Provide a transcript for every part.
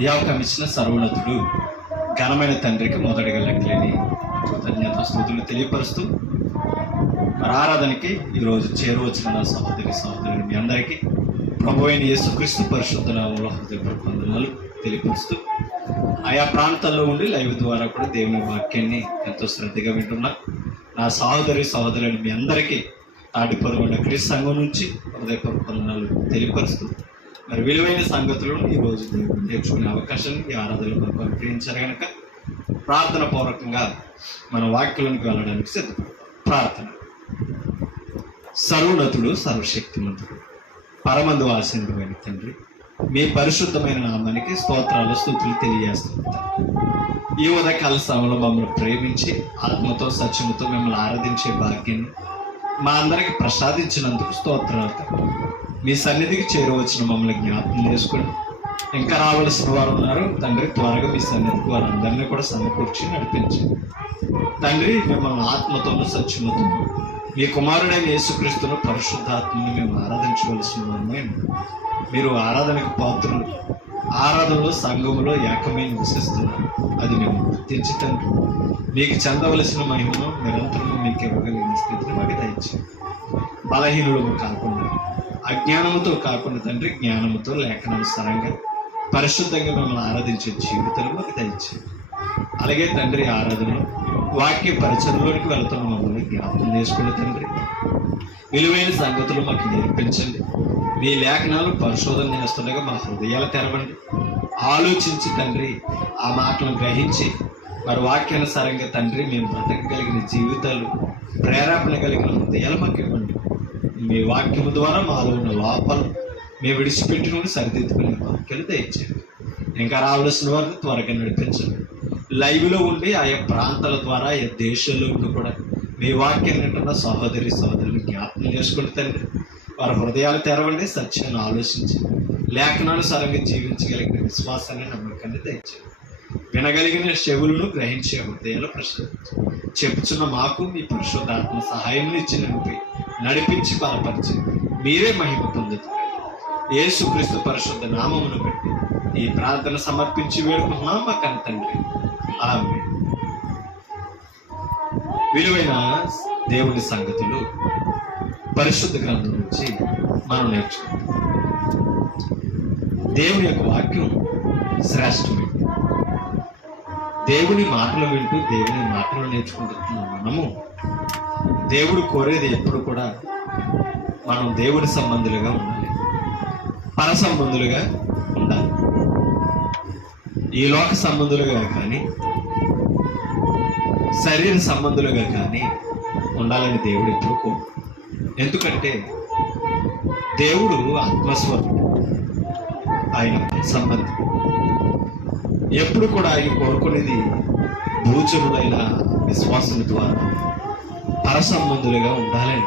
ఈ అవకాశం ఇచ్చిన సర్వోన్నతుడు ఘనమైన తండ్రికి మొదటిగా లెక్కలేని కృతజ్ఞత స్తుతులు తెలియపరుస్తూ మరి ఆరాధనకి ఈరోజు చేరువచ్చిన నా సహోదరులు మీ అందరికీ ప్రభువైన యేసుక్రీస్తు పరిశుద్ధ నామములో హృదయపూర్వక వందనాలు తెలియపరుస్తూ ఆయా ప్రాంతాల్లో ఉండి లైవ్ ద్వారా కూడా దేవుని వాక్యాన్ని ఎంతో శ్రద్ధగా వింటున్నా నా సహోదరులను మీ అందరికీ తాటిపరుగొండ క్రీస్తు సంఘం నుంచి హృదయపూర్వక వందనాలు తెలియపరుస్తూ మరి విలువైన సంగతులను ఈరోజు దేవుడు నేర్చుకునే అవకాశాన్ని ఈ ఆరాధనలో మనకు అనుగ్రహించారు కనుక ప్రార్థన పూర్వకంగా మన వాక్యాలకు వెళ్ళడానికి సిద్ధపడతాం. ప్రార్థన. సర్వోన్నతుడు సర్వశక్తిమంతుడు పరమందు ఆసీనుడైన తండ్రి, మీ పరిశుద్ధమైన నామానికి స్తోత్రాలు స్తుతులు తెలియజేస్తుంటాం. ఈ ఉదయకాల సమయంలో మమ్మల్ని ప్రేమించి ఆత్మతో సత్యముతో మిమ్మల్ని ఆరాధించే భాగ్యాన్ని మా అందరికి ప్రసాదించినందుకు స్తోత్రాలు. మీ సన్నిధికి చేరవచ్చిన మమ్మల్ని జ్ఞాపకం చేసుకుని ఇంకా రావలసిన వారు ఉన్నారు తండ్రి, త్వరగా మీ సన్నిధికి వారందరినీ కూడా సమకూర్చి నడిపించండి తండ్రి. మిమ్మల్ని ఆత్మతోనూ సత్యముతో మీ కుమారుడైన యేసుక్రీస్తును పరిశుద్ధాత్మని మేము ఆరాధించవలసిన వారమే. మీరు ఆరాధనకు పాత్రలు, ఆరాధనలో సంఘములో ఏకమై నివసిస్తున్నారు. అది మేము గుర్తించి తండ్రి మీకు చెందవలసిన మహిమను నిరంతరం మీకు ఇవ్వగలిగిన స్థితిని మాకు దయచేయండి. బలహీనుడు కాకుండా, అజ్ఞానముతో కాకుండా తండ్రి జ్ఞానముతో లేఖనానుసారంగా పరిశుద్ధంగా మిమ్మల్ని ఆరాధించే జీవితాలు మాకు దయచేయండి. అలాగే తండ్రి ఆరాధనలో వాక్య పరిచయంలోనికి వెళ్తున్న మమ్మల్ని జ్ఞాపకం చేసుకుని తండ్రి విలువైన సంగతులు మాకు నేర్పించండి. మీ లేఖనాలు పరిశోధన చేస్తుండగా మా హృదయాలు తెరవండి. ఆలోచించి తండ్రి ఆ మాటలను గ్రహించి మరి వాక్యానుసారంగా తండ్రి మేము బ్రతకగలిగిన జీవితాలు, ప్రేరేపణ కలిగిన హృదయాలు మాకు ఇవ్వండి. మీ వాక్యము ద్వారా మాలో ఉన్న లోపాలు మేము విడిచిపెట్టుకుని సరిదిద్దుకునే వాక్యాలు దయచేయండి. ఇంకా రావలసిన వారిని త్వరగా నడిపించండి. లైవ్లో ఉండి ఆయా ప్రాంతాల ద్వారా ఆయా దేశాల్లో ఉండి కూడా మీ వాక్యాన్ని వింటున్న సహోదరులు జ్ఞాపకం చేసుకుని తండ్రి వారి హృదయాలు తెరవండి. సత్యాన్ని ఆలోచించి లేఖనానుసారంగా జీవించగలిగిన విశ్వాసాన్ని, నమ్మకాన్ని దయచేయండి. వినగలిగిన చెవులను గ్రహించే హృదయాలు ప్రశ్నించి చెప్పుచున్న మాకు మీ పరిశుద్ధాత్మ సహాయం ఇచ్చి నడిపించి బలపరిచి మీరే మహిమ పొందుతారు. యేసుక్రీస్తు పరిశుద్ధ నామమును బట్టి ఈ ప్రార్థన సమర్పించి వేడుకుంటున్నాం మా కన్న తండ్రి. ఆమేన్. విలువైన దేవుని సంగతులు పరిశుద్ధ గ్రంథం నుంచి మనం నేర్చుకుంటాం. దేవుని యొక్క వాక్యం శ్రేష్టమైనది. దేవుని మాటలు వింటూ దేవుని మాటలు నేర్చుకుంటున్న మనము దేవుడు కోరేది ఎప్పుడు కూడా మనం దేవుని సంబంధులుగా ఉండాలి, పర సంబంధులుగా ఉండాలి. ఈ లోక సంబంధులుగా కానీ శరీర సంబంధులుగా కానీ ఉండాలని దేవుడు ఎప్పుడు కోరు. ఎందుకంటే దేవుడు ఆత్మస్వరూపుడు, ఆయన సంబంధం. ఎప్పుడు కూడా ఆయన కోరుకునేది భూచరుడైన విశ్వాసుల ద్వారా పరసంబంధులుగా ఉండాలని,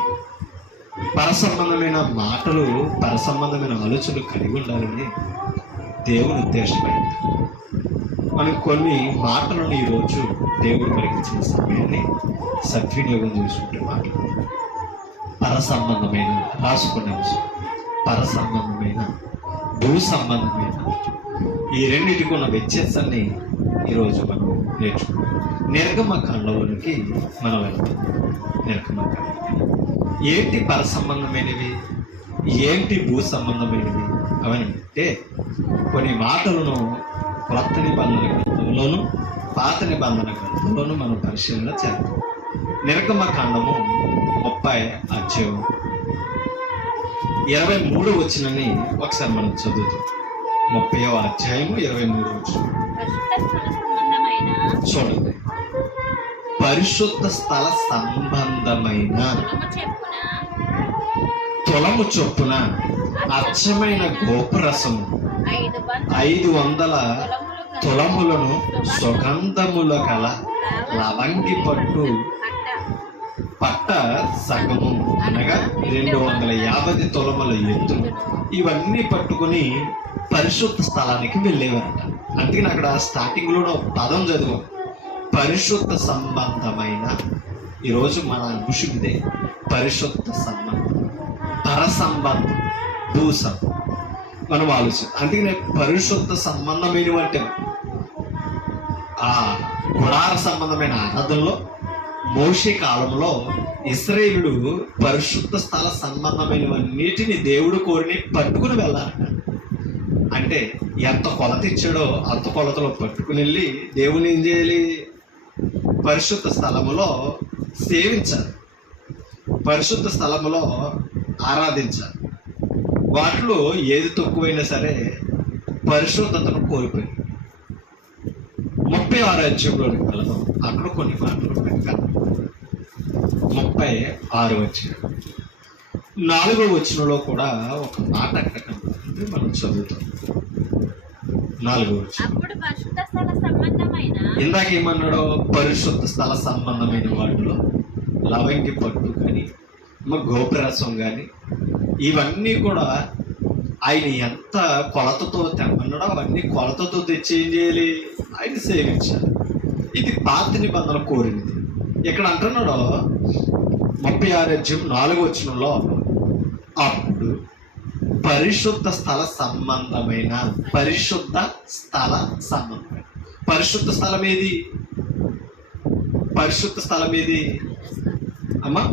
పరసంబంధమైన మాటలు, పరసంబంధమైన ఆలోచనలు కలిగి ఉండాలని దేవుని ఉద్దేశమైంది. మనం కొన్ని మాటలను ఈరోజు దేవుడు కలిగించిన సమయాన్ని సద్వినియోగం చేసుకుంటే మాటలు పరసంబంధమైన, రాసుకునే అంశం పరసంబంధమైన, భూ సంబంధమైన ఈ రెండింటికి ఉన్న వ్యత్యాసాన్ని ఈరోజు మనం నేర్చుకుంటాం. నిర్గమకాండంలోనికి మనం వెళ్తాం. నిర్గమకాండం ఏంటి పరసంబంధమైనవి, ఏంటి భూ సంబంధమైనవి అవని అంటే కొన్ని మాటలను కొత్త నిబంధన గ్రంథంలోను పాత నిబంధన గ్రంథంలోను మనం పరిశీలన చేద్దాం. నిర్గమకాండము 30వ అధ్యాయం 23వ వచనాన్ని ఒకసారి మనం చదువుతాం. 30వ అధ్యాయము 23వ వచనం చూడండి. పరిశుద్ధ స్థల సంబంధమైన తులము చొప్పున అచ్చమైన గోపురసము 500 తులములను సుగంధముల గల లవంగి పట్ట సగము అనగా 250 తులముల ఎత్తులు ఇవన్నీ పట్టుకుని పరిశుద్ధ స్థలానికి వెళ్ళేవారట. అందుకని అక్కడ స్టార్టింగ్లో పదం చదివాం, పరిశుద్ధ సంబంధమైన. ఈరోజు మన అంశం ఇదే, పరిశుద్ధ సంబంధం, పర సంబంధం, భూ సంబంధం. మనం అందుకనే పరిశుద్ధ సంబంధమైన అంటే ఆ గుడార సంబంధమైన ఆరాధనలో మోషే కాలంలో ఇశ్రాయేలుడు పరిశుద్ధ స్థల సంబంధమైనవన్నిటిని దేవుడు కోరిని పట్టుకుని వెళ్ళాలంట. అంటే ఎంత కొలత ఇచ్చాడో అంత కొలతలో పట్టుకుని వెళ్ళి దేవుని ఏం చేయాలి? పరిశుద్ధ స్థలములో సేవించాలి, పరిశుద్ధ స్థలములో ఆరాధించాలి. వాటిలో ఏది తక్కువైనా సరే పరిశుద్ధతను కోల్పోయింది. 36 అధ్యాయంలోనికి వెళ్దాం. అక్కడ కొన్ని మాటలు పెట్టాలి. 36 అధ్యాయం 4వ వచనంలో కూడా ఒక మాట అక్కడ కనబడుతుంది. మనం చదువుతాం. 4వ వచనం. ఇందాక ఏమన్నాడో పరిశుద్ధ స్థల సంబంధమైన వాటిలో లవంగి పట్టు కానీ గోపురసం కానీ ఇవన్నీ కూడా ఆయన ఎంత కొలతతో తెమ్మన్నాడో అవన్నీ కొలతతో తెచ్చి ఏం చేయాలి? ఆయన సేవించాలి. ఇది పాత నిబంధన కోరినది. ఇక్కడ అంటున్నాడో 36 అధ్యాయం 4వ వచనంలో అప్పుడు పరిశుద్ధ స్థల సంబంధమైన పరిశుద్ధ స్థలం ఏది? పరిశుద్ధ స్థలం ఏది అమ్మా?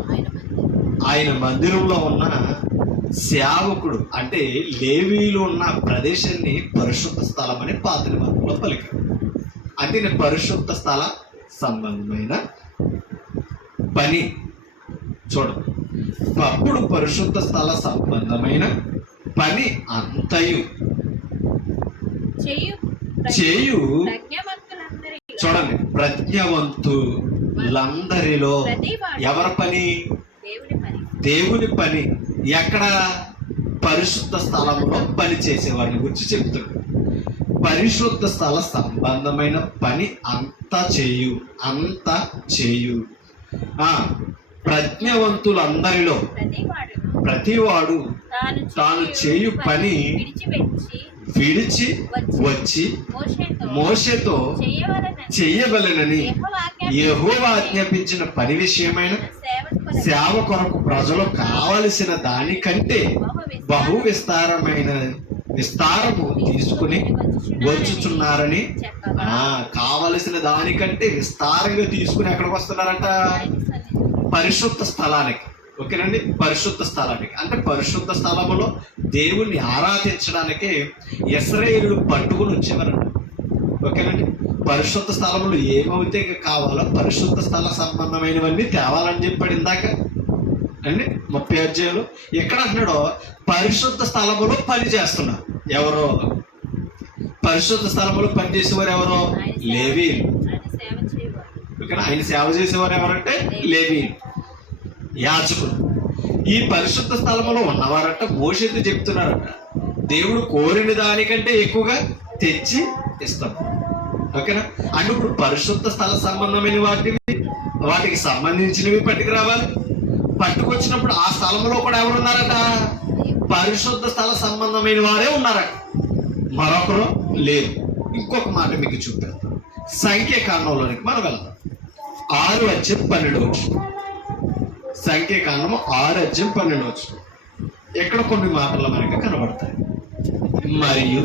ఆయన మందిరంలో ఉన్న సేవకుడు అంటే లేవీలు ఉన్న ప్రదేశాన్ని పరిశుద్ధ స్థలం అని పాత నిబంధనలో పలికారు. అంటే పరిశుద్ధ స్థల సంబంధమైన పని చూడండి. అప్పుడు పరిశుద్ధ స్థల సంబంధమైన పని అంతయు చేయు చూడండి. ప్రజ్ఞావంతులందరిలో ఎవరి పని? దేవుని పని. ఎక్కడ? పరిశుద్ధ స్థలంలో పని చేసేవారిని గురించి చెప్తాడు. పరిశుద్ధ స్థల సంబంధమైన పని అంతా చేయు. ప్రజ్ఞావంతులందరిలో ప్రతివాడు తాను చేయు పని విడిచి వచ్చి మోషేతో చేయవలెనని యెహోవా ఆజ్ఞాపించిన పని విషయమైన సేవ కొరకు ప్రజలు కావలసిన దానికంటే బహు విస్తారము తీసుకుని వచ్చుచున్నారని. కావలసిన దానికంటే విస్తారంగా తీసుకుని ఎక్కడికి వస్తున్నారంట? పరిశుద్ధ స్థలానికి. ఓకేనండి, పరిశుద్ధ స్థలానికి. అంటే పరిశుద్ధ స్థలములో దేవుణ్ణి ఆరాధించడానికి ఇశ్రాయేలులు పట్టుకుని వచ్చేవారంట. ఓకేనండి, పరిశుద్ధ స్థలములు ఏమైతే కావాలో పరిశుద్ధ స్థల సంబంధమైనవన్నీ తేవాలని చెప్పాడు ఇందాక అండి 30 అధ్యాయంలో. ఎక్కడ అంటున్నాడో పరిశుద్ధ స్థలములో పని చేస్తున్నారు. ఎవరో పరిశుద్ధ స్థలములో పని చేసేవారు ఎవరో? లేవీయులు. ఇక్కడ ఆయన సేవ చేసేవారు ఎవరంటే లేవీయులు, యాజకులు. ఈ పరిశుద్ధ స్థలములో ఉన్నవారంట మోషేతో చెప్తున్నారంట, దేవుడు కోరిన దానికంటే ఎక్కువగా తెచ్చి ఇస్తాం. ఓకేనా? అంటే ఇప్పుడు పరిశుద్ధ స్థల సంబంధమైన వాటికి సంబంధించినవి పట్టుకురావాలి. పట్టుకొచ్చినప్పుడు ఆ స్థలంలో కూడా ఎవరున్నారట? పరిశుద్ధ స్థల సంబంధమైన వారే ఉన్నారట, మరొకరు లేరు. ఇంకొక మాట మీకు చూపెడతాం. సంఖ్యాకాండంలోనికి మనం వెళ్దాం. 6 అధ్యాయం 12 సంఖ్యాకాండము 6 అధ్యాయం 12 ఎక్కడ కొన్ని మాటలు మనకి కనబడతాయి. మరియు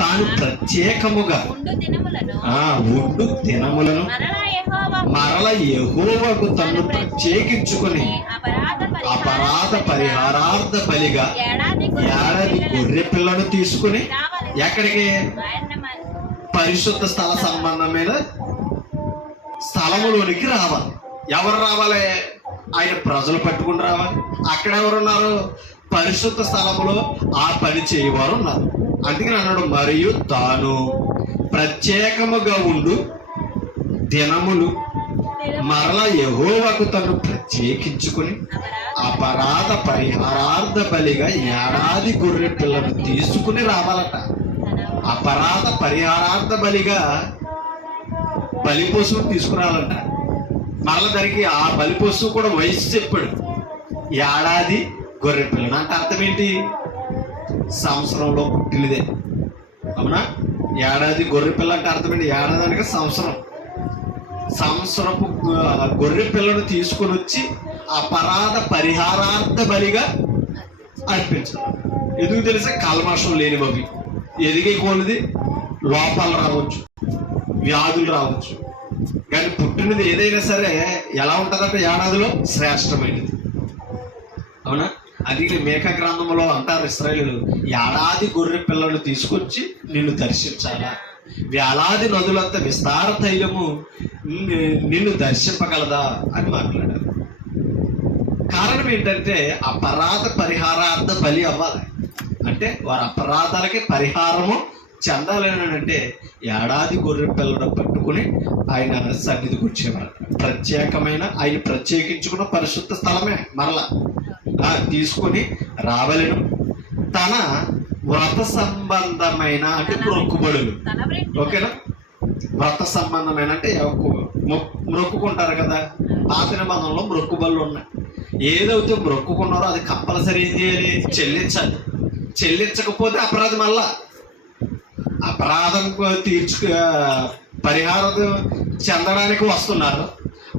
తాను ప్రత్యేకముగా ఉండు దినములను మరల యెహోవాకు తను ప్రత్యేకించుకొని అపరాధ పరిహారార్థ బలిగా ఏడాది గొర్రె పిల్లను తీసుకుని ఎక్కడికి? పరిశుద్ధ స్థల సంబంధమైన స్థలములోనికి రావాలి. ఎవరు రావాలి? ఆయన ప్రజలు పట్టుకుని రావాలి. అక్కడ ఎవరున్నారు? పరిశుద్ధ స్థలములో ఆ పని చేయవారు ఉన్నారు. అందుకని అన్నాడు, మరియు తాను ప్రత్యేకముగా ఉండు దినములు మరల యెహోవాకు తను ప్రత్యేకించుకుని అపరాధ పరిహారార్థ బలిగా ఏడాది గొర్రె పిల్లను తీసుకుని రావాలట. అపరాధ పరిహారార్థ బలిగా బలి పశువును తీసుకురావాలంట. మరల దానికి ఆ బలి పశువు కూడా వయసు చెప్పాడు, ఏడాది గొర్రె పిల్లను. అంటే అర్థం ఏంటి? సంవత్సరంలో పుట్టినదే. అవునా? ఏడాది గొర్రె పిల్ల అంటే అర్థం ఏంటి? ఏడాది అనగా సంవత్సరపు గొర్రె పిల్లను తీసుకుని వచ్చి అపరాధ పరిహారార్థ బలిగా అర్పించాలి. ఎందుకు తెలుసా? కల్మషం లేనివి. ఎదిగే కొలది లోపాలు రావచ్చు, వ్యాధులు రావచ్చు, కానీ పుట్టినది ఏదైనా సరే ఎలా ఉంటుందంటే ఏడాదిలో శ్రేష్టమైనది. అవునా? అది మేక గ్రంథంలో అంటారు ఇశ్రాయేలీయులు, ఏడాది గొర్రె పిల్లలు తీసుకొచ్చి నిన్ను దర్శించాలా, వేలాది నదులంత విస్తార తైలము నిన్ను దర్శింపగలదా అని మాట్లాడారు. కారణం ఏంటంటే అపరాధ పరిహారార్థ బలి అవ్వాలి. అంటే వారి అపరాధాలకి పరిహారము చెందాలని అంటే ఏడాది గొర్రె పిల్లలను పట్టుకుని ఆయన సన్నిధికి వచ్చేవారు. ప్రత్యేకమైన ఆయన ప్రత్యేకించుకున్న పరిశుద్ధ స్థలమే మరలా తీసుకొని రావలను. తన వ్రత సంబంధమైన అంటే మొక్కుబడులు, ఓకేనా? వ్రత సంబంధమైన అంటే మొక్కుకుంటారు కదా, పాత నిబంధనలో మొక్కుబడులు ఉన్నాయి. ఏదైతే మొక్కుకున్నారో అది కంపల్సరీ ఏం చేయాలి? చెల్లించాలి. చెల్లించకపోతే అపరాధం. మళ్ళా అపరాధం పరిహారం చెందడానికి వస్తున్నారు.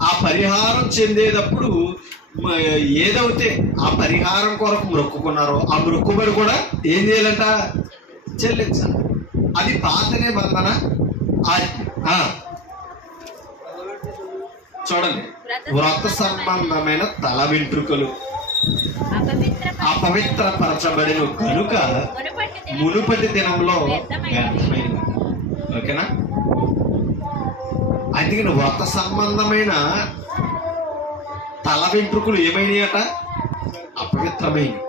ఆ పరిహారం చెందేటప్పుడు ఏదైతే ఆ పరిహారం కొరకు మొక్కుకున్నారో ఆ మొక్కుబడి కూడా ఏం చేయాలంట? చెల్లించాలి. అది పాత నిబంధన ఆజ్ఞ. చూడండి, వ్రత సంబంధమైన తల వెంట్రుకలు అపవిత్రపరచబడిన కనుక మునుపటి దినంలో వ్యర్థమైనవి. ఓకేనా? అందుకని వ్రత సంబంధమైన తల వెంట్రుకలు ఏమైనాయట? అపవిత్రమైనవి.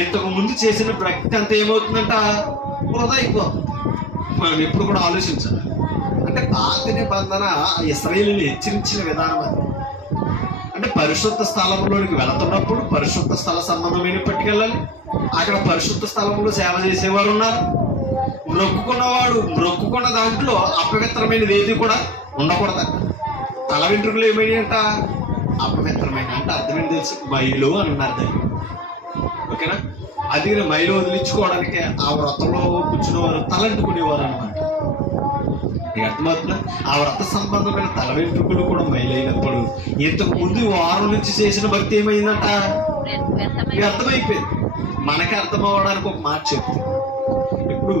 ఇంతకు ముందు చేసిన భక్తి అంతా ఏమవుతుందంట? వృధా అయిపోతుంది. మనం ఎప్పుడు కూడా ఆలోచించాలి. అంటే పాత నిబంధన ఇశ్రాయేలుని హెచ్చరించిన విధానం అది. అంటే పరిశుద్ధ స్థలంలోనికి వెళుతున్నప్పుడు పరిశుద్ధ స్థల సంబంధమైన పట్టుకెళ్ళాలి. అక్కడ పరిశుద్ధ స్థలంలో సేవ చేసేవారు ఉన్నారు. మొక్కుకున్న దాంట్లో అపవిత్రమైనది ఏది కూడా ఉండకూడదు. తల వెంట్రుకలు ఏమైనాయంట? అపవిత్రమైన. అంటే అర్థమేంటి తెలుసు? మైలు అని అన్నారు దాన్ని. ఓకేనా? అది మైలు వదిలించుకోవడానికి ఆ వ్రతంలో కూర్చునేవారు తలంటుకునేవారు అనమాట. అర్థమవుతుందా? ఆ వ్రత సంబంధమైన తల వెంట్రుకలు కూడా మైలైనప్పుడు ఇంతకు ముందు వారం నుంచి చేసిన భక్తి ఏమైందంట? వ్యర్థమైపోయింది. మనకి అర్థం అవ్వడానికి ఒక మాట చెప్తుంది. ఇప్పుడు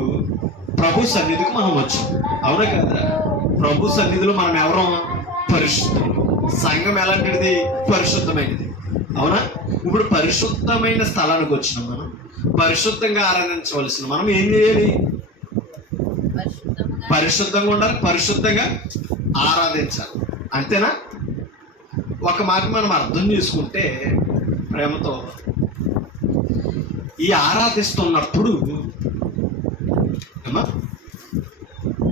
ప్రభు సన్నిధికి మనం వచ్చాం, అవునా కదా? ప్రభు సన్నిధిలో మనం ఎవరో పరిశుద్ధులు. సంఘం ఎలాంటిది? పరిశుద్ధమైనది. అవునా? ఇప్పుడు పరిశుద్ధమైన స్థలానికి వచ్చినాం. మనం పరిశుద్ధంగా ఆరాధించవలసిన మనం ఏం చేయాలి? పరిశుద్ధంగా ఉండాలి, పరిశుద్ధంగా ఆరాధించాలి. అంతేనా? ఒక మాట మనం అర్థం చేసుకుంటే ప్రేమతో, ఈ ఆరాధిస్తున్నప్పుడు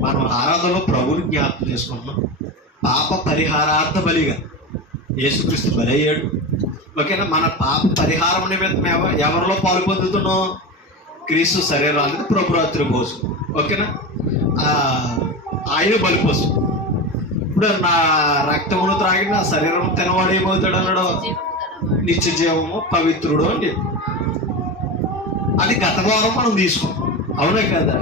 మనం ఆరాధనలో ప్రభుని జ్ఞాపకం చేసుకుంటున్నాం. పాప పరిహారార్థ బలిగా యేసుక్రీస్తు బలయ్యాడు. ఓకేనా? మన పాప పరిహారం నిమిత్తం ఎవరిలో పాలు పొందుతున్నాం? క్రీస్తు శరీరానికి ప్రభురాత్రి పోసు. ఓకేనా? ఆయన బలిపోసు. ఇప్పుడు నా రక్తమును త్రాగి నా శరీరం తినవాడు ఏమవుతాడు అన్నాడు? నిత్య జీవము పవిత్రుడు అని చెప్పి. అది గత వారం మనం తీసుకున్నాం, అవునా కదా?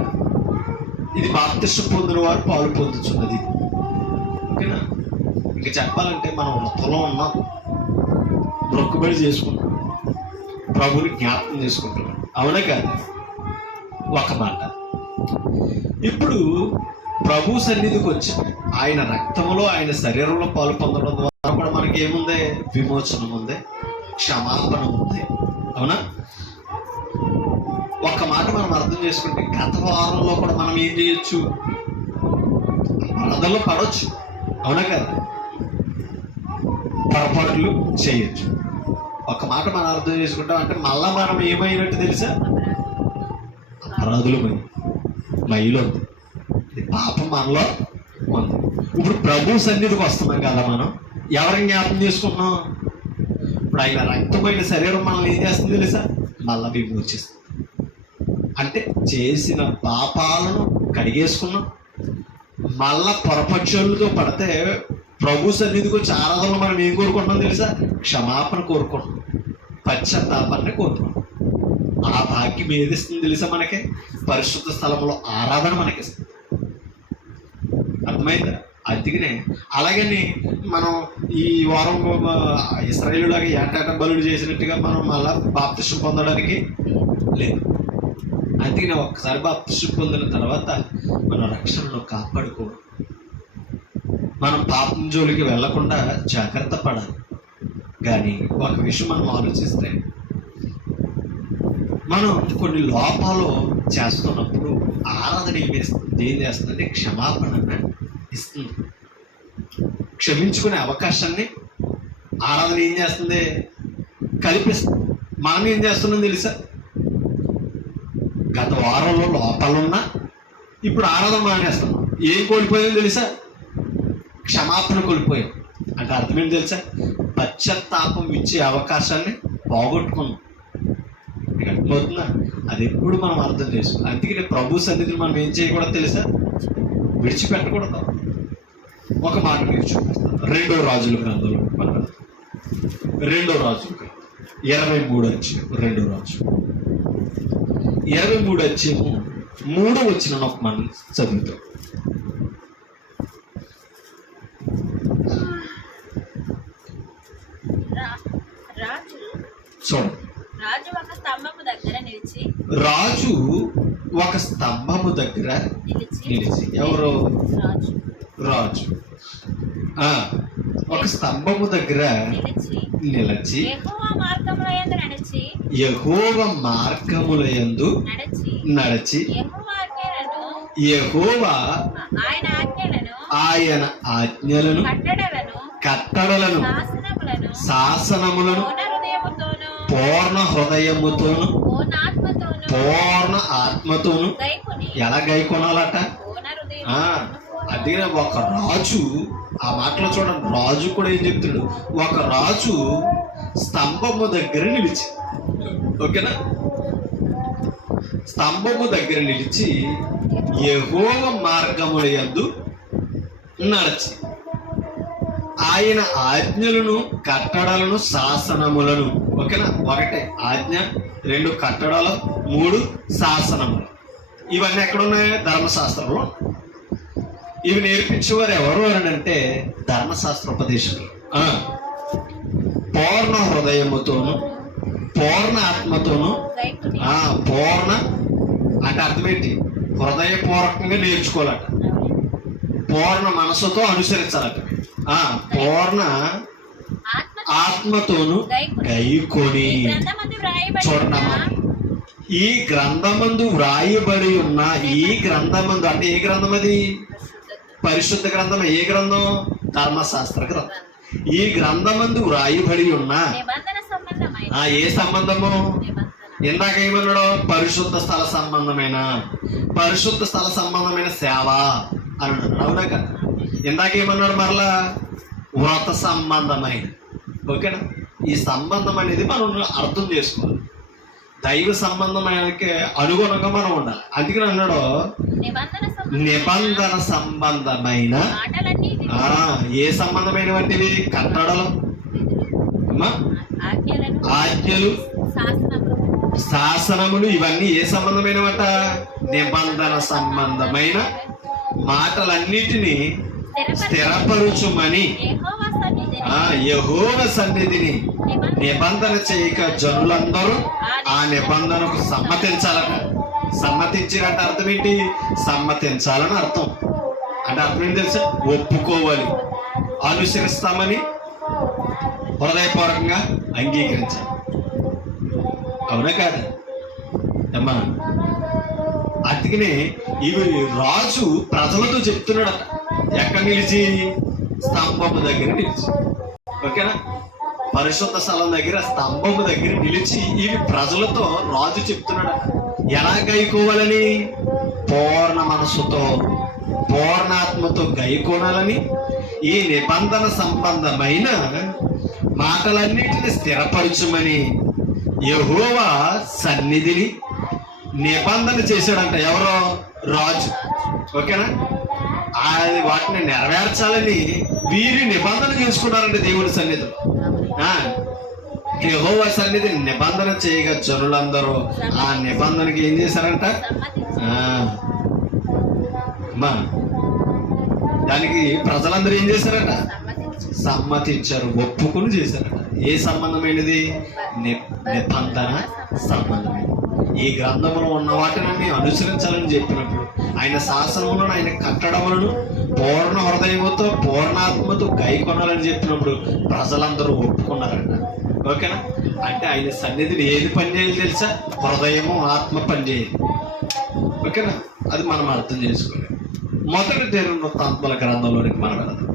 ఇది బాప్తిస్మ పొందిన వారు పాలు పొందుతున్నది. ఓకేనా? ఇంకా చెప్పాలంటే మనం వ్రతంలో ఉన్నాం, మొక్కుబడి చేసుకుంటాం, ప్రభుని జ్ఞాపకం చేసుకుంటున్నాం, అవునా కదా? ఒక మాట, ఇప్పుడు ప్రభు సన్నిధికి వచ్చి ఆయన రక్తములో ఆయన శరీరంలో పాలు పొందడం ద్వారా కూడా మనకి ఏముంది? విమోచనం ఉంది, క్షమాపణ ఉంది. అవునా? ఒక్క మాట మనం అర్థం చేసుకుంటే గత వారంలో కూడా మనం ఏం చేయొచ్చు? వరదల్లో పడవచ్చు, అవునా కదా? పొరపాట్లు చేయొచ్చు. ఒక మాట మనం అర్థం చేసుకుంటాం అంటే మళ్ళా మనం ఏమైనట్టు తెలుసా? అపరాధులు మైలో ఉంది, పాపం మనలో ఉంది. ఇప్పుడు ప్రభు సన్నిధికి వస్తున్నాం కదా, మనం ఎవరిని జ్ఞాపకం చేసుకుంటున్నాం? ఇప్పుడు ఆయన రక్తమైన శరీరం మనల్ని ఏం చేస్తుంది తెలుసా? మళ్ళా విమోచిస్తుంది. అంటే చేసిన పాపాలను కడిగేసుకున్నాం. మళ్ళా పొరపక్షులతో పడితే ప్రభు సన్నిధికి వచ్చి ఆరాధనలో మనం ఏం కోరుకుంటున్నాం తెలుసా? క్షమాపణ కోరుకుంటున్నాం, పశ్చాత్తాపాన్ని కోరుకుంటున్నాం. ఆ భాగ్యం ఏదిస్తుంది తెలుసా? మనకి పరిశుద్ధ స్థలంలో ఆరాధన మనకిస్తుంది. అర్థమైందా? అందుకనే అలాగని మనం ఈ వారం ఇశ్రాయేలులాగా ఏటాట బలులు చేసినట్టుగా మనం మళ్ళా బాప్తిస్మం పొందడానికి లేదు. అందుకని ఒక్కసారి బాప్తిస్మం పొందిన తర్వాత మన రక్షణను కాపాడుకోవాలి. మనం పాపం జోలికి వెళ్లకుండా జాగ్రత్త పడాలి. కానీ ఒక విషయం మనం ఆలోచిస్తే, మనం కొన్ని లోపాలు చేస్తున్నప్పుడు ఆరాధన ఏం చేస్తుందంటే క్షమాపణ ఇస్తుంది. క్షమించుకునే అవకాశాన్ని ఆరాధన ఏం చేస్తుంది? కల్పిస్తుంది. మనం ఏం చేస్తున్నాం తెలుసా? గత వారంలో లోపాలున్నా ఇప్పుడు ఆరాధన మానేస్తాం. ఏం కోల్పోయాం తెలుసా? క్షమాపణ కోల్పోయాం. అంటే అర్థమేంటి తెలుసా? పశ్చాత్తాపం ఇచ్చే అవకాశాన్ని పోగొట్టుకున్నాం. మీకు అర్థమవుతుందా? అది ఎప్పుడు మనం అర్థం చేసుకోవాలి. అందుకని ప్రభు సన్నిధిని మనం ఏం చేయకూడదు తెలుసా? విడిచిపెట్టకూడదు. ఒక మాట మీరు చూపిస్తాను. 2వ రాజుల గ్రంథంలో మనం 2వ రాజుల గ్రంథం 23 అధ్యాయం 2వ రాజు 23 అధ్యాయము 3వ వచనం మనం చదువుతాం. చూడండి. రాజు ఒక స్తంభము దగ్గర నిలిచి ఎవరు? రాజు ఒక స్తంభము దగ్గర నిలిచి యెహోవా మార్గములయందు నడిచి యెహోవా ఆయన ఆజ్ఞలను కట్టడలను శాసనములను పూర్ణ హృదయముతోను పూర్ణ ఆత్మతోను ఎలా గైకొనాలట? అదే ఒక రాజు, ఆ మాటలో చూడండి, రాజు కూడా ఏం చెప్తాడు? ఒక రాజు స్తంభము దగ్గర నిలిచి, ఓకేనా, స్తంభము దగ్గర నిలిచి యెహోవా మార్గములయందు నడిచి ఆయన ఆజ్ఞలను కట్టడలను శాసనములను, ఓకేనా, 1 ఆజ్ఞ, 2 కట్టడాలు, 3 శాసనములు. ఇవన్నీ ఎక్కడున్నాయి? ధర్మశాస్త్రంలో. ఇవి నేర్పించేవారు ఎవరు అని అంటే ధర్మశాస్త్ర ఉపదేశకులు. పూర్ణ హృదయముతోను పూర్ణ ఆత్మతోను పూర్ణ అంటే అర్థమేంటి? హృదయపూర్వకంగా నేర్చుకోవాలట. పూర్ణ మనసుతో అనుసరించాలట. పూర్ణ ఆత్మతోను గైకొని. చూడమ్మా, ఈ గ్రంథమందు వ్రాయబడి ఉన్న ఈ గ్రంథమందు అంటే ఏ గ్రంథం అది? పరిశుద్ధ గ్రంథం. ఏ గ్రంథం? ధర్మశాస్త్ర గ్రంథం. ఈ గ్రంథమందు వ్రాయబడి ఉన్న ఏ సంబంధము? ఇందాక ఏమన్నాడు? పరిశుద్ధ స్థల సంబంధమైన సేవ అని అన్నాడు. అవునా కదా? ఇందాక ఏమన్నాడు? మరలా వ్రత సంబంధమైన. ఓకేనా? ఈ సంబంధం అనేది మనం అర్థం చేసుకోవాలి. దైవ సంబంధమైనకి అనుగుణంగా మనం ఉండాలి. అందుకని అన్నాడు నిబంధన సంబంధమైన. ఏ సంబంధమైన వంటివి? కట్టడలు, ఆజ్ఞలు, శాసనములు. ఇవన్నీ ఏ సంబంధమైనవట? నిబంధన సంబంధమైన మాటలన్నిటినీ స్థిరపరుచుమని యెహోవా సన్నిధిని నిబంధన చేయక జనులందరూ ఆ నిబంధనకు సమ్మతించాలట. సమ్మతించినట్టు అర్థం ఏంటి? సమ్మతించాలని అర్థం. అంటే అర్థం ఏంటి తెలుసా? ఒప్పుకోవాలి, అనుసరిస్తామని హృదయపూర్వకంగా అంగీకరించాలి. అవునా కాదు అమ్మా? అందుకనే ఇవి రాజు ప్రజలతో చెప్తున్నాడట. ఎక్కడ నిలిచి? స్తంభము దగ్గర నిలిచి. ఓకేనా? పరిశుద్ధ స్థలం దగ్గర స్తంభము దగ్గర నిలిచి ఇవి ప్రజలతో రాజు చెప్తున్నాడట. ఎలా గైకోవాలని? పూర్ణ మనసుతో పూర్ణాత్మతో గైకోనాలని, ఈ నిబంధన సంబంధమైన మాటలన్నిటిని స్థిరపరచుమని యెహోవా సన్నిధిని నిబంధన చేశాడంట. ఎవరో? రాజు. ఓకేనా? వాటిని నెరవేర్చాలని వీరి నిబంధన చేసుకున్నారంటే దేవుడి సన్నిధిలో. యెహోవా సన్నిధిని నిబంధన చేయగా జనులందరూ ఆ నిబంధనకి ఏం చేశారంట? దానికి ప్రజలందరూ ఏం చేశారట? సమ్మతించారు, ఒప్పుకుని చేశారట. ఏ సంబంధమైనది? నిబంధన సంబంధమైనది. ఈ గ్రంథంలో ఉన్న వాటిని అనుసరించాలని చెప్పినప్పుడు, ఆయన శాసనములను, ఆయన కట్టడములను పూర్ణ హృదయముతో పూర్ణాత్మతో కొనాలని చెప్పినప్పుడు ప్రజలందరూ ఒప్పుకున్నారంట. ఓకేనా? అంటే ఆయన సన్నిధిని ఏది పని చేయాలి తెలుసా? హృదయము, ఆత్మ పని చేయాలి. ఓకేనా? అది మనం అర్థం చేసుకోవాలి. మొదటి దినవృత్తాంతముల గ్రంథంలోనికి మనం వెళదాం.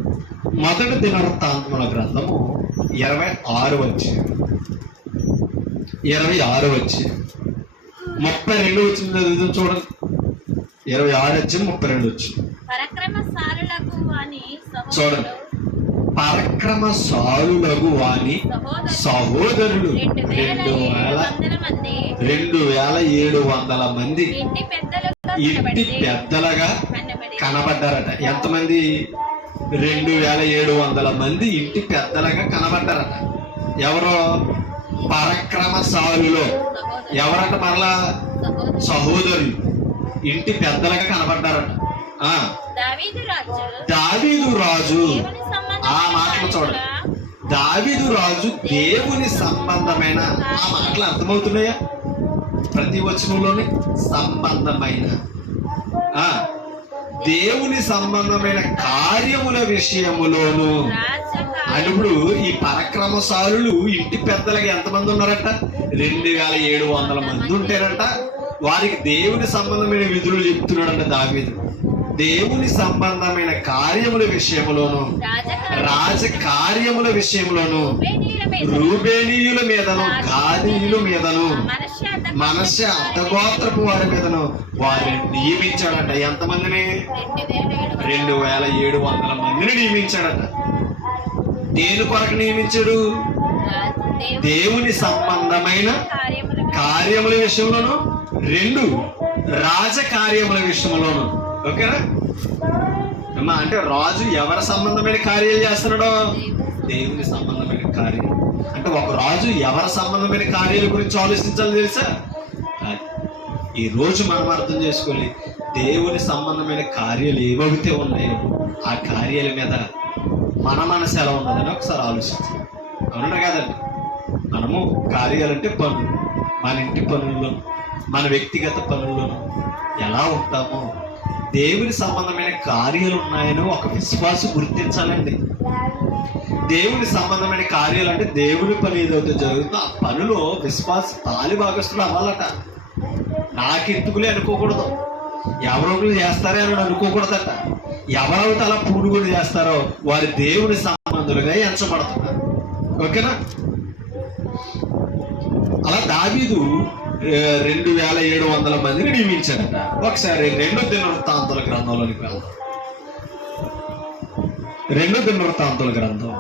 మొదటి దినవృత్తాంతముల గ్రంథము 26వ అధ్యాయం 32 వచ్చింది చూడండి. 26 అధ్యాయం 32 వచ్చింది పరాక్రమశాలులకు వాని చూడండి. పరాక్రమశాలులకు వాని సహోదరులు 2700 మంది ఇంటి పెద్దలుగా కనబడ్డారట. ఎంతమంది? 2700 మంది ఇంటి పెద్దలుగా కనబడ్డారట. ఎవరో? పరాక్రమశాలులో ఎవరంట? మరలా సహోదరులు ఇంటి పెద్దలుగా కనబడ్డారట. దావీదు రాజు, ఆ మాటలు చూడండి. దావీదు రాజు దేవుని సంబంధమైన, ఆ మాటలు అర్థమవుతున్నాయా? ప్రతి వచనంలోని సంబంధమైన, దేవుని సంబంధమైన కార్యముల విషయములోను. ఇప్పుడు ఈ పరాక్రమశాలులు ఇంటి పెద్దలకి ఎంతమంది ఉన్నారట? 2700 మంది ఉంటారంట. వారికి దేవుని సంబంధమైన విధులు చెప్తున్నాడంట దావీదు. దేవుని సంబంధమైన కార్యముల విషయములోను, రాజకార్యముల విషయంలోను రూబేనీయుల మీదను, గాదీయుల మీదను, మనష్య అర్థగోత్రపు వారి మీదను వారిని నియమించాడట. ఎంతమందిని? 2700 మందిని నియమించాడట. దేని కొరకు నియమించాడు? దేవుని సంబంధమైన కార్యముల విషయంలోను, 2 రాజకార్యముల విషయంలోను. ఓకేనా అమ్మా? అంటే రాజు ఎవరి సంబంధమైన కార్యాలు చేస్తున్నాడో? దేవుని సంబంధమైన కార్యం. అంటే ఒక రాజు ఎవరి సంబంధమైన కార్యాల గురించి ఆలోచించాలి తెలుసా? ఈ రోజు మనం అర్థం చేసుకోవాలి, దేవుని సంబంధమైన కార్యాలు ఏవైతే ఉన్నాయో ఆ కార్యాల మీద మన మనసు ఎలా ఉన్నదని ఒకసారి ఆలోచించాలి. అవునా కదండి? మనము కార్యాలంటే పనులు, మన ఇంటి పనుల్లో, మన వ్యక్తిగత పనుల్లోనూ ఎలా ఉంటామో దేవుని సంబంధమైన కార్యాలు ఉన్నాయని ఒక విశ్వాసం గుర్తించాలండి. దేవుని సంబంధమైన కార్యాలు అంటే దేవుని పని ఏదైతే జరుగుతుందో ఆ పనిలో విశ్వాస పాలి భాగస్తులు అవ్వాలట. నాకెందుకులే అనుకోకూడదు, ఎవరొకరు చేస్తారే అని అనుకోకూడదట. ఎవరైతే అలా పూనుగోలు చేస్తారో వారి దేవుని సంబంధులుగా ఎంచబడుతున్నారు. ఓకేనా? అలా దావీదు 2700 మందిని నియమించాడట. ఒకసారి 2 దినవృత్తాంతాల గ్రంథంలోనికి వెళ్దాం. 2 దినవృత్తాంతాల గ్రంథం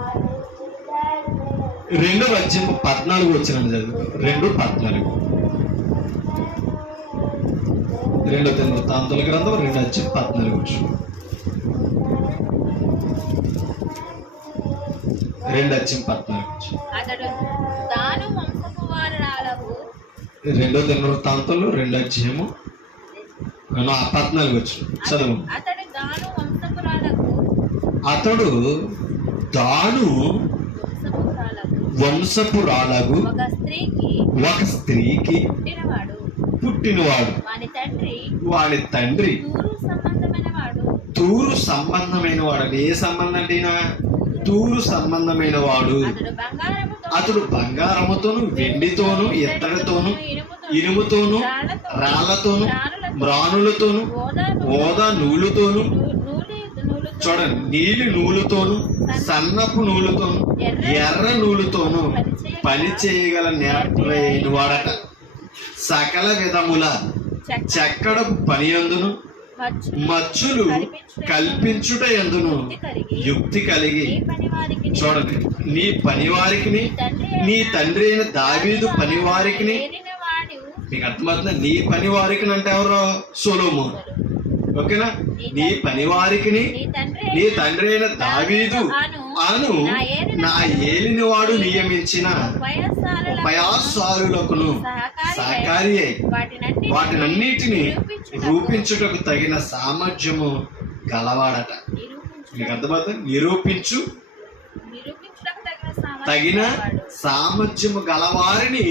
2వ అధ్యాయం 14 వచ్చిన చదువు. 2:14. 2 దినవృత్తాంతాల గ్రంథం 2 అధ్యాయం 14 వచ్చిన. 2 అధ్యాయం 14 వచ్చిన. 2 దినవృత్తాంతాలు 2 అధ్యాయము 14 వచ్చిన చదువు. అతడు దాను వంశపురాలకు ఒక స్త్రీకి పుట్టినవాడు. వాడి తండ్రి తూరు సంబంధమైన వాడు. ఏ సంబంధం అంటే? తూరు సంబంధమైన వాడు. అతడు బంగారముతోను, వెండితోను, ఇత్తడితోను, ఇనుముతోను, రాళ్లతోను, మ్రానులతోను, ఓదా నూలుతోను, చూడండి, నీలి నూలుతోను, సన్నపు నూలుతోను, ఎర్ర నూలుతోను పని చేయగల నేర్పరైన వాడట. సకల విధముల చెక్కడపు పని యందును, మచ్చులు కల్పించుట యందును యుక్తి కలిగి. చూడండి, నీ పనివారికి, నీ తండ్రి అయిన దావీదు పనివారికి, మీకు అర్థమవుతుందా? నీ పనివారికి అంటే ఎవరో? సొలొమోను. ఓకేనా? నీ పనివారికి, నీ తండ్రి అయిన దావీదు అను నా ఏలినవాడు నియమించిన ఉపయాసారులకును సహకారి అయి వాటినన్నిటిని రూపించుటకు తగిన సామర్థ్యము గలవాడట. మీకు అర్థమవుతుంది? నిరూపించు తగిన సామర్థ్యము గలవారిని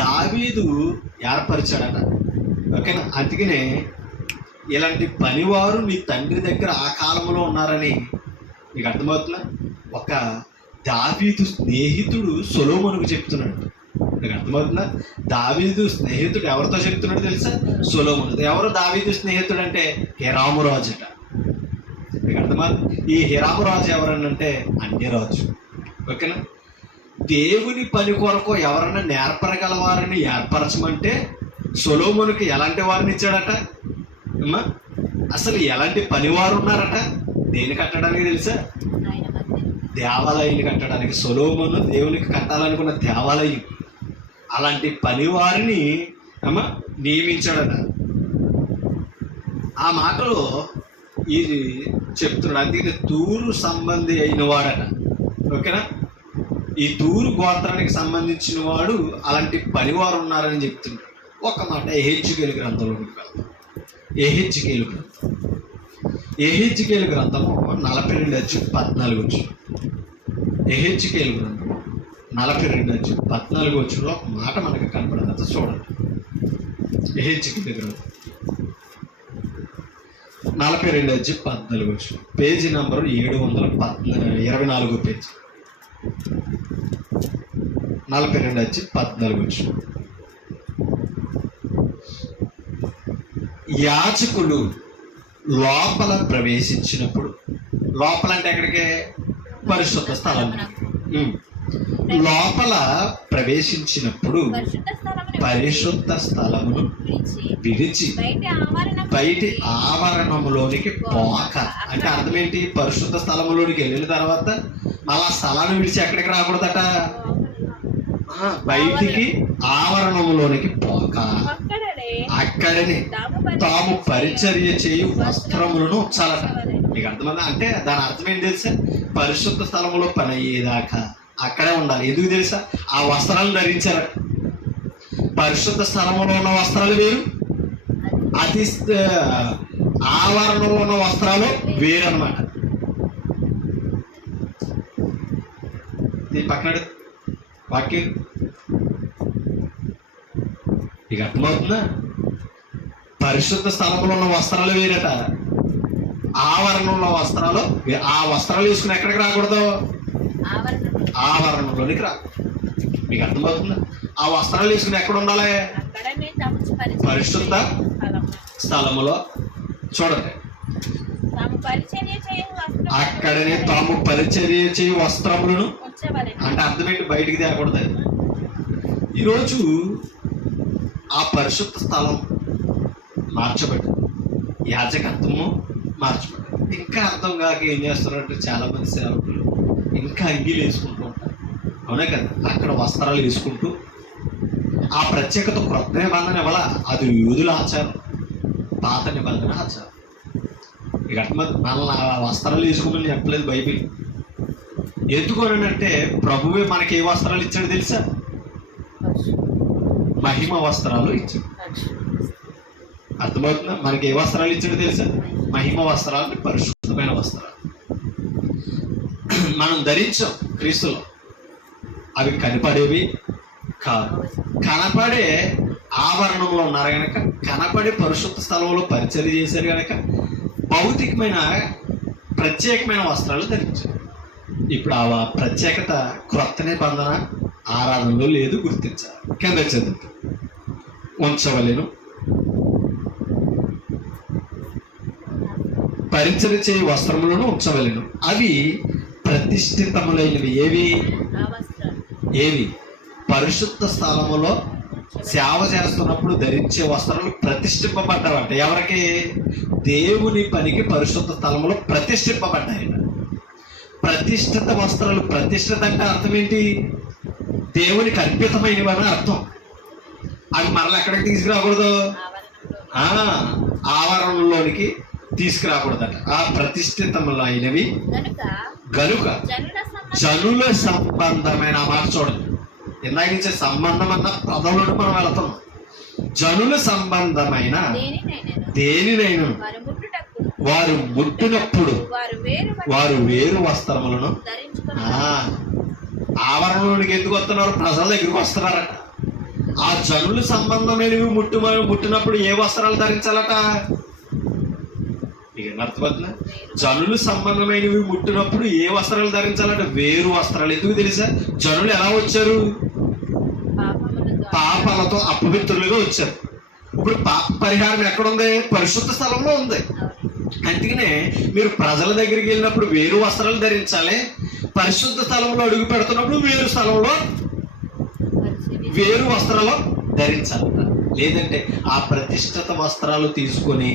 దావీదు ఏర్పరిచాడట. ఓకేనా? అందుకనే ఇలాంటి పనివారు నీ తండ్రి దగ్గర ఆ కాలంలో ఉన్నారని నీకు అర్థమవుతుందా? ఒక దావీదు స్నేహితుడు సొలొమోనుకు చెప్తున్నాడు. నీకు అర్థమవుతుందా? దావీదు స్నేహితుడు ఎవరితో చెప్తున్నాడు తెలుసా? సొలొమోను. ఎవరు దావీదు స్నేహితుడు అంటే హీరాము రాజు అట. నీకు అర్థమవుతుంది? ఈ హీరాము రాజు ఎవరనంటే అన్యరాజు. ఓకేనా? దేవుని పని కొరకు ఎవరన్నా నేర్పరగలవారిని ఏర్పరచమంటే సొలొమోనుకి ఎలాంటి వారిని ఇచ్చాడట అమ్మా? అసలు ఎలాంటి పనివారు ఉన్నారట? దేని కట్టడానికి తెలుసా? దేవాలయాన్ని కట్టడానికి. సొలొమోను దేవునికి కట్టాలనుకున్న దేవాలయం. అలాంటి పనివారిని అమ్మా నియమించాడట. ఆ మాటలో ఇది చెప్తున్నాడు. అందుకే తూరు సంబంధి అయిన వాడట. ఓకేనా? ఈ తూరు గోత్రానికి సంబంధించిన వాడు అలాంటి పనివారు ఉన్నారని చెప్తున్నాడు. ఒక మాట ఎహెజ్కేలు గ్రంథంలోకి వెళ్తాం. ఎహెజ్కేలు గ్రంథము 42:14. ఎహెజ్కేలు గ్రంథం 42:14 ఒక మాట మనకు కనపడదు. చూడండి. ఎహెజ్కేలు గ్రంథం 42:14 పేజీ నంబరు 724 పేజీ. 42:14. యాజకులు లోపల ప్రవేశించినప్పుడు, లోపల అంటే ఎక్కడికే? పరిశుద్ధ స్థలం. లోపల ప్రవేశించినప్పుడు పరిశుద్ధ స్థలమును విడిచి బయటి ఆవరణంలోనికి పోక. అంటే అర్థం ఏంటి? పరిశుద్ధ స్థలములోనికి వెళ్ళిన తర్వాత మళ్ళా స్థలాన్ని విడిచి ఎక్కడికి రాకూడదట? బయటికి ఆవరణంలోనికి పోక అక్కడనే తాము పరిచర్య చేయు వస్త్రములను ఉంచాలట. మీకు అర్థమైందా? అంటే దాని అర్థం ఏంటి తెలుసా? పరిశుద్ధ స్థలంలో పని అయ్యేదాకా అక్కడే ఉండాలి. ఎందుకు తెలుసా? ఆ వస్త్రాలు ధరించారు. పరిశుద్ధ స్థలంలో ఉన్న వస్త్రాలు వేరు, అతి ఆవరణంలో ఉన్న వస్త్రాలు వేరు అన్నమాట. దీని పక్కన వాక్యం ఇక అర్థమవుతుందా? పరిశుద్ధ స్థలంలో ఉన్న వస్త్రాలు వేరట, ఆవరణంలో వస్త్రాలు. ఆ వస్త్రాలు వేసుకుని ఎక్కడికి రాకూడదు? ఆవరణంలోనికి రా. మీకు అర్థమవుతుందా? ఆ వస్త్రాలు వేసుకుని ఎక్కడ ఉండాలి? పరిశుద్ధ స్థలములో. చూడండి, అక్కడనే తాము పరిచర్య చేయు వస్త్రములను. అంటే అర్థమేంటి? బయటికి తేకూడదు. ఈరోజు ఆ పరిశుద్ధ స్థలం మార్చబడి, యాజకత్వము మార్చబడి, ఇంకా అర్థం కాక ఏం చేస్తున్నారంటే చాలా మంది సేవకులు ఇంకా అంగీలు వేసుకుంటూ ఉంటారు. అవునే కదా? అక్కడ వస్త్రాలు వేసుకుంటూ ఆ ప్రత్యేకత క్రొత్త నిబంధన ఇవ్వాల. అది యూదుల ఆచారం, పాత నిబంధన ఆచారం. ఇక మనల్ని ఆ వస్త్రాలు వేసుకోమని చెప్పలేదు బైబిల్. ఎందుకోనంటే ప్రభువే మనకి ఏ వస్త్రాలు ఇచ్చాడు తెలుసా? మహిమ వస్త్రాలు ఇచ్చాడు. అర్థమవుతుందా? మనకి ఏ వస్త్రాలు ఇచ్చాడు తెలుసా? మహిమ వస్త్రాలు, పరిశుద్ధమైన వస్త్రాలు మనం ధరించాం క్రీస్తులో. అవి కనపడేవి కాదు. కనపడే ఆవరణంలో ఉన్నారు కనుక, కనపడే పరిశుద్ధ స్థలంలో పరిచర్య చేశారు కనుక భౌతికమైన ప్రత్యేకమైన వస్త్రాలు ధరించారు. ఇప్పుడు ఆ ప్రత్యేకత క్రొత్త నిబంధన ఆరాధనలో లేదు, గుర్తించాలి. కింద చదువు. ఉంచవలెను, పరిచర్య చేయి వస్త్రములను ఉంచవలెను. అవి ప్రతిష్ఠితములైనవి. ఏవి? పరిశుద్ధ స్థలములో సేవ చేస్తున్నప్పుడు ధరించే వస్త్రాలు ప్రతిష్ఠింపబడ్డాయంట. ఎవరికి? దేవుని పనికి పరిశుద్ధ స్థలంలో ప్రతిష్ఠింపబడ్డాయంట. ప్రతిష్ఠిత వస్త్రాలు. ప్రతిష్ఠిత అంటే అర్థం ఏంటి? దేవునికి అర్పితమైనవి అని అర్థం. అవి మరలా ఎక్కడికి తీసుకురాకూడదు? ఆవరణలోనికి తీసుకురాకూడదట. ఆ ప్రతిష్ఠితములైనవి గనుక జనుల సంబంధమైన మాట. చూడండి, ఇందాక నుంచి సంబంధం అన్న పదంలో మనం వెళతాం. జనుల సంబంధమైన దేనినైనా వారు ముట్టినప్పుడు వారు వేరు వస్త్రములను. ఆవరణలోనికి ఎందుకు వస్తున్నారు? ప్రజల దగ్గరికి వస్తున్నారట. ఆ జనులు సంబంధమైనవి ముట్టినప్పుడు ఏ వస్త్రాలు ధరించాలట? ఇక అర్థమవుతుందా? జనులు సంబంధమైనవి ముట్టినప్పుడు ఏ వస్త్రాలు ధరించాలంటే వేరు వస్త్రాలు. ఎందుకు తెలుసా? జనులు ఎలా వచ్చారు? పాపాలతో అపవిత్రులుగా వచ్చారు. ఇప్పుడు పాప పరిహారం ఎక్కడుంది? పరిశుద్ధ స్థలంలో ఉంది. అందుకనే మీరు ప్రజల దగ్గరికి వెళ్ళినప్పుడు వేరు వస్త్రాలు ధరించాలి. పరిశుద్ధ స్థలంలో అడుగు పెడుతున్నప్పుడు వేరు స్థలంలో వేరు వస్త్రాలు ధరించాలి. లేదంటే ఆ ప్రతిష్ఠిత వస్త్రాలు తీసుకొని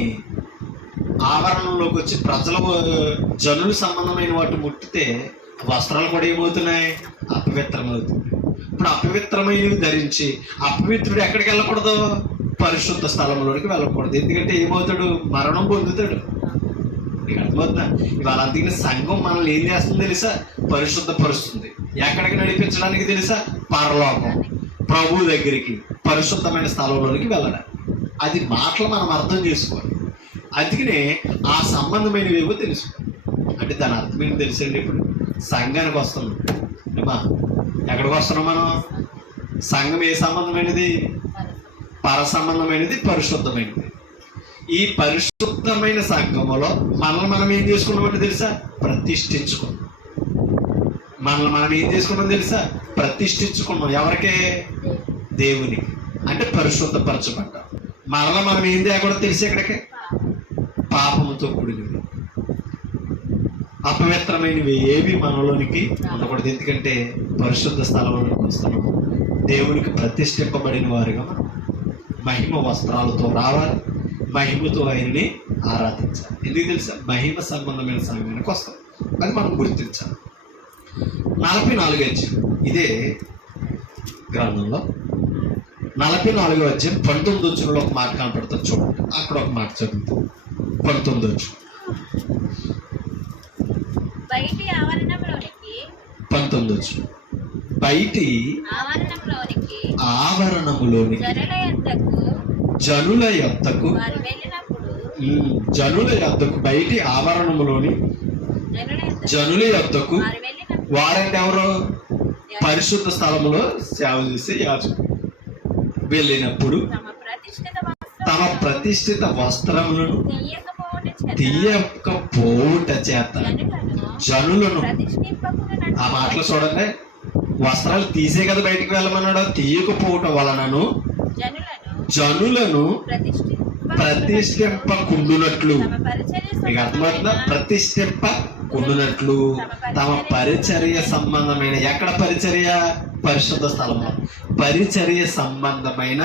ఆవరణలోకి వచ్చి ప్రజల జనులు సంబంధమైన వాటి ముట్టితే వస్త్రాలు కూడా ఏమవుతున్నాయి? అపవిత్రమవుతుంది. ఇప్పుడు అపవిత్రమైనవి ధరించి అపవిత్రుడు ఎక్కడికి వెళ్ళకూడదు? పరిశుద్ధ స్థలంలోనికి వెళ్ళకూడదు. ఎందుకంటే ఏమవుతాడు? మరణం పొందుతాడు. మీకు అర్థమవుతుందా? ఇవాళ అందుకని సంఘం మనల్ని ఏం చేస్తుంది తెలుసా? పరిశుద్ధపరుస్తుంది. ఎక్కడికి నడిపించడానికి తెలుసా? పరలోకం, ప్రభు దగ్గరికి, పరిశుద్ధమైన స్థలంలోనికి వెళ్ళడం. అది మాటలు మనం అర్థం చేసుకోవాలి. అందుకనే ఆ సంబంధమైనవి ఏవో తెలుసు. అంటే దాని అర్థం ఏంటి తెలుసండి? ఇప్పుడు సంఘానికి వస్తున్నాం ఏమా? ఎక్కడికి వస్తున్నాం మనం? సంఘం ఏ సంబంధమైనది? పర సంబంధమైనది, పరిశుద్ధమైనది. ఈ పరిశుద్ధమైన సంఘములో మనల్ని మనం ఏం చేసుకున్నామంటే తెలుసా? ప్రతిష్ఠించుకున్నాం. మనల్ని మనం ఏం చేసుకున్నాం తెలుసా? ప్రతిష్ఠించుకున్నాం. ఎవరికే? దేవునికి. అంటే పరిశుద్ధపరచబడ్డాం. మనల్ని మనం ఏం చేయకూడదు తెలిసి ఎక్కడికే? పాపముతో కూడినవి, అపవిత్రమైనవి ఏవి మనలోనికి ఉండకూడదు. ఎందుకంటే పరిశుద్ధ స్థలంలోకి వస్తున్నాము. దేవునికి ప్రతిష్ఠింపబడిన వారుగా మనం మహిమ వస్త్రాలతో రావాలి. మహిమతో ఆయన్ని ఆరాధించాలి. ఎందుకు తెలుసా? మహిమ సంబంధమైన సంఘానికి వస్తాం. అది మనం గుర్తించాలి. 44 అధ్యాయం ఇదే గ్రంథంలో 44వ అధ్యాయం 19వ వచనంలో ఒక మాట కనపడుతుంది. చూడండి, అక్కడ ఒక మాట చదువుతుంది. 19వ వచనం. బయటి ఆవరణంలోనికి 19వ వచనం. బయటి ఆవరణములోనికి జనుల యొద్దకు బయటి ఆవరణములోని జనుల యొద్దకు వారంటే ఎవరు? పరిశుద్ధ స్థలములో సేవ చేసే యాజకులు వెళ్ళినప్పుడు తమ ప్రతిష్ఠిత వస్త్రములను తీయకపోవుట చేత జనులను, ఆ మాటలు చూడండి, వస్త్రాలు తీసే కదా బయటికి వెళ్ళమన్నాడు. తీయకపోవటం వలనను జనులను ప్రతిష్ఠింపకుండునట్లు, మీకు అర్థమవుతుందా? ప్రతిష్ఠింపకుండునట్లు తమ పరిచర్య సంబంధమైన, ఎక్కడ పరిచర్య? పరిశుద్ధ స్థలంలో పరిచర్య సంబంధమైన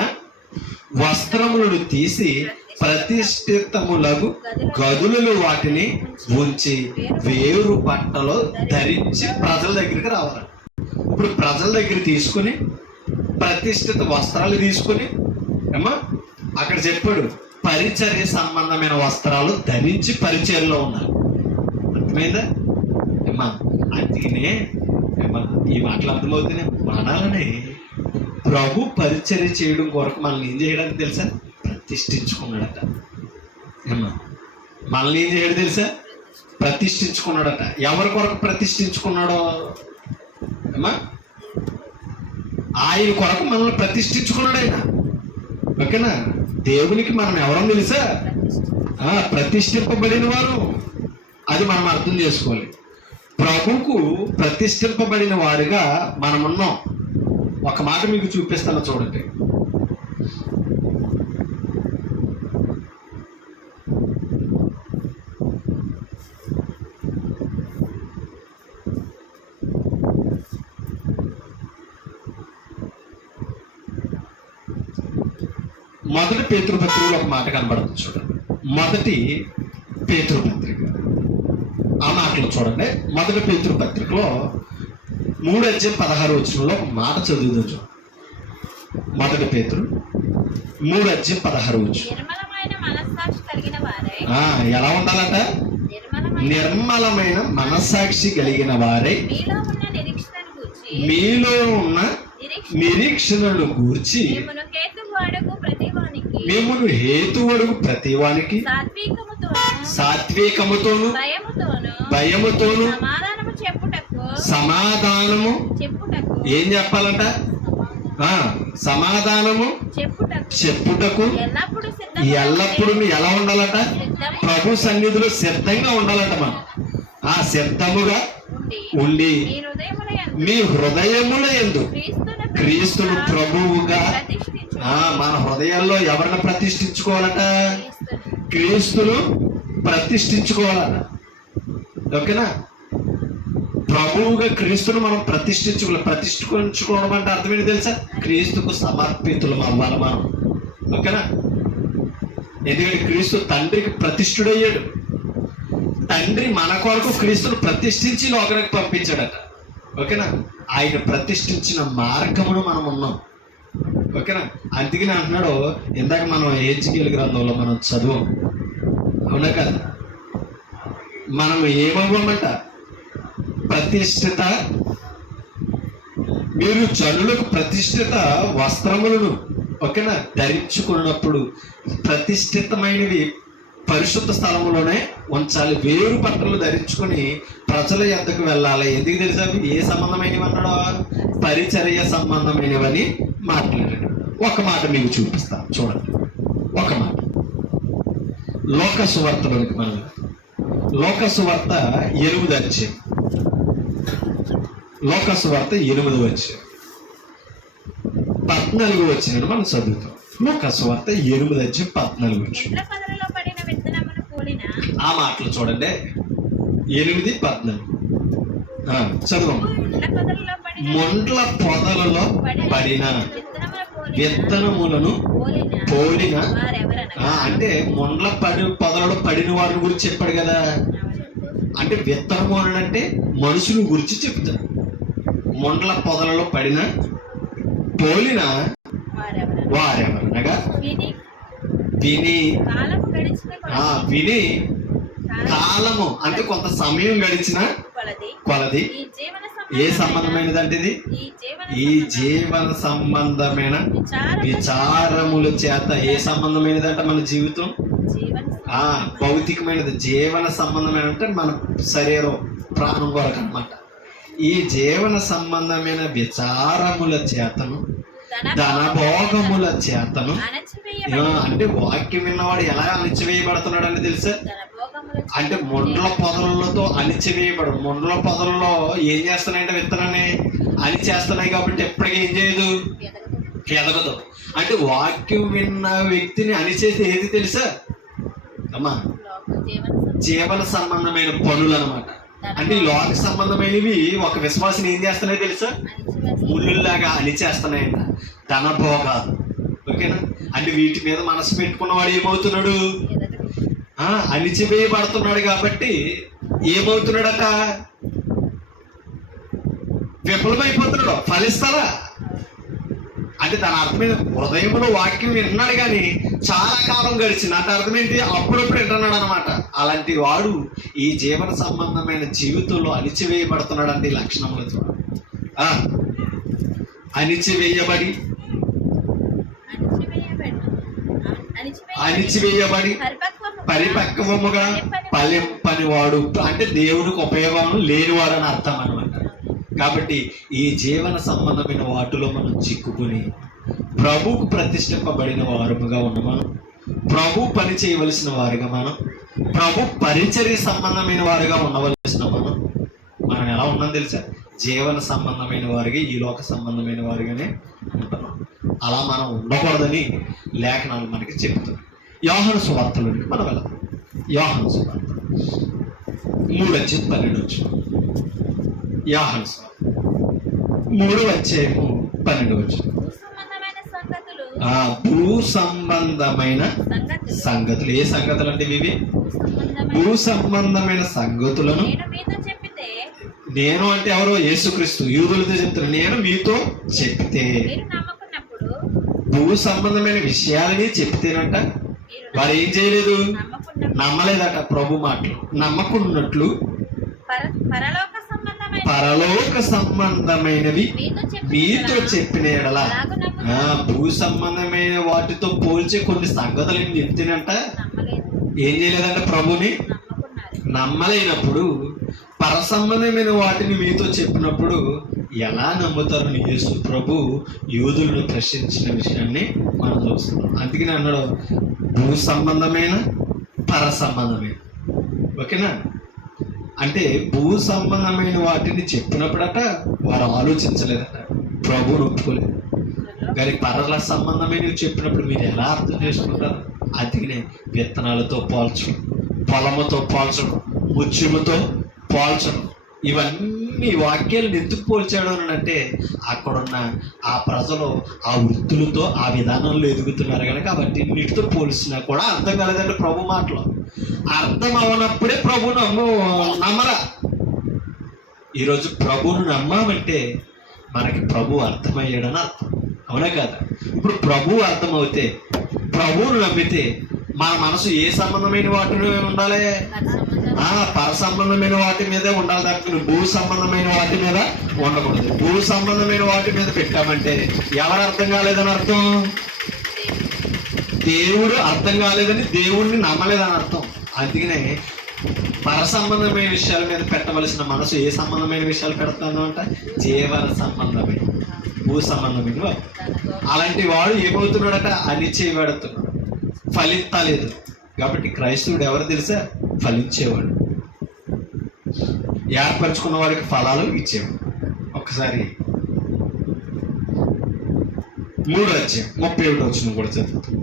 వస్త్రములను తీసి ప్రతిష్ఠితములకు గదులలో వాటిని ఉంచి వేరు బట్టలు ధరించి ప్రజల దగ్గరికి రావాలి. ఇప్పుడు ప్రజల దగ్గర తీసుకుని ప్రతిష్ఠిత వస్త్రాలు తీసుకుని ఏమా అక్కడ చెప్పాడు పరిచర్య సంబంధమైన వస్త్రాలు ధరించి పరిచర్యలో ఉన్నారు. అర్థమైందా ఏమా? అందుకనే ఏమా ఈ మాటలు అర్థమవుతున్నాయి. మనల్ని ప్రభు పరిచర్య చేయడం కొరకు మనల్ని ఏం చేయడానికి తెలుసా? ప్రతిష్ఠించుకున్నాడట. ఏమా మనల్ని ఏం చేయడం తెలుసా? ప్రతిష్ఠించుకున్నాడట. ఎవరి కొరకు ప్రతిష్ఠించుకున్నాడో ఏమా? ఆయన కొరకు మనల్ని ప్రతిష్ఠించుకున్నాడు ఆయన. ఓకేనా? దేవునికి మనం ఎవరో తెలుసా? ప్రతిష్ఠింపబడిన వారు. అది మనం అర్థం చేసుకోవాలి. ప్రభుకు ప్రతిష్ఠింపబడిన వారుగా మనం ఉన్నాం. ఒక మాట మీకు చూపిస్తాను చూడండి. మొదటి పేతురు పత్రికలో ఒక మాట కనబడుతుంది చూడండి. మొదటి పేతురు పత్రిక ఆ మాటలు చూడండి. మొదటి పేతురు పత్రికలో 3:16 ఒక మాట చదువుదాం చూడండి. మొదటి పేతురు 3:16. ఎలా ఉండాలంట? నిర్మలమైన మనస్సాక్షి కలిగిన వారై మీలో ఉన్న నిరీక్షణను గూర్చి మేమును హేతువడుగు ప్రతివానికి సాత్వికముతోను భయముతోను సమాధానము ఏం చెప్పాలంట? సమాధానము చెప్పుటకు ఎల్లప్పుడూ ఎలా ఉండాలట? ప్రభు సన్నిధిలో సిద్ధంగా ఉండాలట. మనం ఆ సిద్ధముగా ఉండి మీ హృదయముల యందు క్రీస్తును ప్రభువుగా మన హృదయాల్లో ఎవరిని ప్రతిష్ఠించుకోవాలట? క్రీస్తును ప్రతిష్ఠించుకోవాలట. ఓకేనా? ప్రభువుగా క్రీస్తును మనం ప్రతిష్ఠించుకోవడం అంటే అర్థమేంటి తెలుసా? క్రీస్తుకు సమర్పితులం అవ్వాలి మనం. ఓకేనా? ఎందుకంటే క్రీస్తు తండ్రికి ప్రతిష్ఠుడయ్యాడు. తండ్రి మన కొరకు క్రీస్తును ప్రతిష్ఠించి లోకానికి పంపించాడట. ఓకేనా? ఆయన ప్రతిష్ఠించిన మార్గమును మనం ఉన్నాం. ఓకేనా? అందుకని అంటున్నాడు, ఇందాక మనం హెచ్కేలు గ్రంథంలో మనం చదువు, అవునా కదా? మనం ఏమవ్వమంట? ప్రతిష్ఠిత, మీరు జనులకు ప్రతిష్ఠిత వస్త్రములను, ఓకేనా, ధరించుకున్నప్పుడు ప్రతిష్ఠితమైనవి పరిశుద్ధ స్థలములోనే ఉంచాలి. వేరు బట్టలు ధరించుకొని ప్రజల యొద్దకు వెళ్ళాలి. ఎందుకు తెలుసా? ఏ సంబంధమైనవి అన్నాడో? పరిచర్య సంబంధమైనవని మాట్లాడాడు. ఒక మాట మీకు చూపిస్తాను, చూడండి. ఒక మాట లోక సువార్తలోనికి మనం లోక సువార్త 8వ అధ్యాయం, లోక సువార్త 8వ అధ్యాయం 14వ వచనం మనం చదువుతాం. లోక సువార్త 8వ అధ్యాయం 14వ వచనం. ఆ మాటలు చూడండి, 8:14 చదువు. మొండ్ల పొదలలో పడిన విత్తనములను పోలిన, అంటే మొండ్ల పొదలలో పడిన వారిని గురించి చెప్పాడు కదా. అంటే విత్తనము అంటే మనుషుల గురించి చెప్తాడు. మొండ్ల పొదలలో పడిన పోలిన వారెవరనగా విని కాలము, అంటే కొంత సమయం గడిచిన కొలది. ఏ సంబంధమైనది అంటే ఇది? ఈ జీవన సంబంధమైన విచారముల చేత. ఏ సంబంధమైనదంటే మన జీవితం భౌతికమైనది. జీవన సంబంధమైన అంటే మన శరీరం, ప్రాణం కొరకు అన్నమాట. ఈ జీవన సంబంధమైన విచారముల చేతను, ధనభోగముల చేతను, అంటే వాక్యం విన్నవాడు ఎలా అణిచివేయబడుతున్నాడు అని తెలుసా? అంటే మొండ్ల పొదలతో అణిచివేయబడు. మొండ్ల పొదలలో ఏం చేస్తున్నాయంటే విత్తనాన్ని అణిచేస్తున్నాయి కాబట్టి ఎప్పటికీ ఏం చేయదు, ఎదగదు. అంటే వాక్యం విన్న వ్యక్తిని అణిచేసి ఏది తెలుసా అమ్మా? జీవన సంబంధమైన పనులు అన్నమాట. అంటే లోక సంబంధమైనవి ఒక విశ్వాసం ఏం చేస్తున్నాయి తెలుసా? ముళ్ళులాగా అణిచేస్తున్నాయంట. ధనభోగాలు, ఓకేనా? అంటే వీటి మీద మనసు పెట్టుకున్నవాడు ఏమవుతున్నాడు? అణిచివేయబడుతున్నాడు. కాబట్టి ఏమవుతున్నాడట? విఫలమైపోతున్నాడు. ఫలిస్తారా? అంటే దాని అర్థమైన హృదయంలో వాక్యం వింటున్నాడు కానీ చాలా కాలం గడిచింది. అంటే అర్థం ఏంటి? అప్పుడప్పుడు వింటున్నాడు అనమాట. అలాంటి వాడు ఈ జీవన సంబంధమైన జీవితంలో అణిచివేయబడుతున్నాడు. అంటే ఈ లక్షణములు చూడండి. అణిచివేయబడి పరిపక్వముగా పనివాడు, అంటే దేవుడికి ఉపయోగం లేనివాడు అని అర్థం అనమాట. కాబట్టి ఈ జీవన సంబంధమైన వాటిలో మనం చిక్కుకుని ప్రభువుకు ప్రతిష్ఠింపబడిన వారుగా ఉన్న మనం, ప్రభు పని చేయవలసిన వారుగా మనం, ప్రభు పరిచర్య సంబంధమైన వారుగా ఉండవలసిన మనం ఎలా ఉన్నాం తెలుసా? జీవన సంబంధమైన వారిగా, ఈ లోక సంబంధమైన వారిగానే ఉంటున్నాం. అలా మనం ఉండకూడదని లేఖనాలు మనకి చెప్తున్నాయి. యోహాను సువార్తలోనికి మనం వెళ్తాం. యోహాను సువార్త 3:12. యోహాను సువార్త 3:12. భూ సంబంధమైన సంగతులు. ఏ సంగతులు అంటే ఇవి? భూ సంబంధమైన సంగతులను నేను, అంటే ఎవరో? యేసుక్రీస్తు యూదులతో చెప్తున్నా. నేను మీతో చెప్తే, భూ సంబంధమైన విషయాలని చెప్తేనంట వారు ఏం చేయలేదు, నమ్మలేదట. ప్రభు మాటలు నమ్మకున్నట్లు పరలోక సంబంధమైనవి మీతో చెప్పిన ఎడల, భూ సంబంధమైన వాటితో పోల్చే కొన్ని సంగతులు ఏం చెప్తేనంట ఏం చేయలేదంట? ప్రభుని నమ్మలేనప్పుడు పర సంబంధమైన వాటిని మీతో చెప్పినప్పుడు ఎలా నమ్ముతారని యేసు ప్రభు యూదులను ప్రశ్నించిన విషయాన్ని మనం చూస్తున్నాం. అందుకని అన్నాడు భూ సంబంధమైన పర సంబంధమైన. ఓకేనా? అంటే భూ సంబంధమైన వాటిని చెప్పినప్పుడట వారు ఆలోచించలేదట, ప్రభువును ఒప్పుకోలేదు. కానీ పరల సంబంధమైనవి చెప్పినప్పుడు మీరు ఎలా అర్థం చేసుకుంటారు? అందుకనే విత్తనాలతో పోల్చడం, పొలముతో పోల్చడం, ముత్యముతో పోల్చడం, ఇవన్నీ వాక్యాలను ఎందుకు పోల్చాడు అని అంటే అక్కడున్న ఆ ప్రజలు ఆ వృత్తులతో ఆ విధానంలో ఎదుగుతున్నారు కనుక అవన్నిటితో పోల్చినా కూడా అర్థం కాలేదంటే ప్రభు మాటలు అర్థం అవనప్పుడే ప్రభువును నమ్మరా. ఈరోజు ప్రభువును నమ్మామంటే మనకి ప్రభు అర్థమయ్యాడని అర్థం, అవునా కదా? ఇప్పుడు ప్రభువు అర్థమవుతే, ప్రభువును నమ్మితే మన మనసు ఏ సంబంధమైన వాటిని ఉండాలి? పర సంబంధమైన వాటి మీదే ఉండాలి తప్ప భూ సంబంధమైన వాటి మీద ఉండకూడదు. భూ సంబంధమైన వాటి మీద పెట్టామంటే ఎవరు అర్థం కాలేదని అర్థం? దేవుడు అర్థం కాలేదని దేవుడిని నమ్మలేదని అర్థం. అందుకనే పర సంబంధమైన విషయాల మీద పెట్టవలసిన మనసు ఏ సంబంధమైన విషయాలు పెడతాను అంట? జీవన సంబంధమైన, భూ సంబంధమైన. అలాంటి వాడు ఏమవుతున్నాడట? అనిచేయబడుతున్నాడు, ఫలించలేదు. కాబట్టి క్రైస్తవుడు ఎవరు తెలుసా? ఫలించేవాడు, ఏర్పరచుకున్న వాడికి ఫలాలు ఇచ్చేవాడు. ఒక్కసారి 3:31 కూడా చదువుతాం.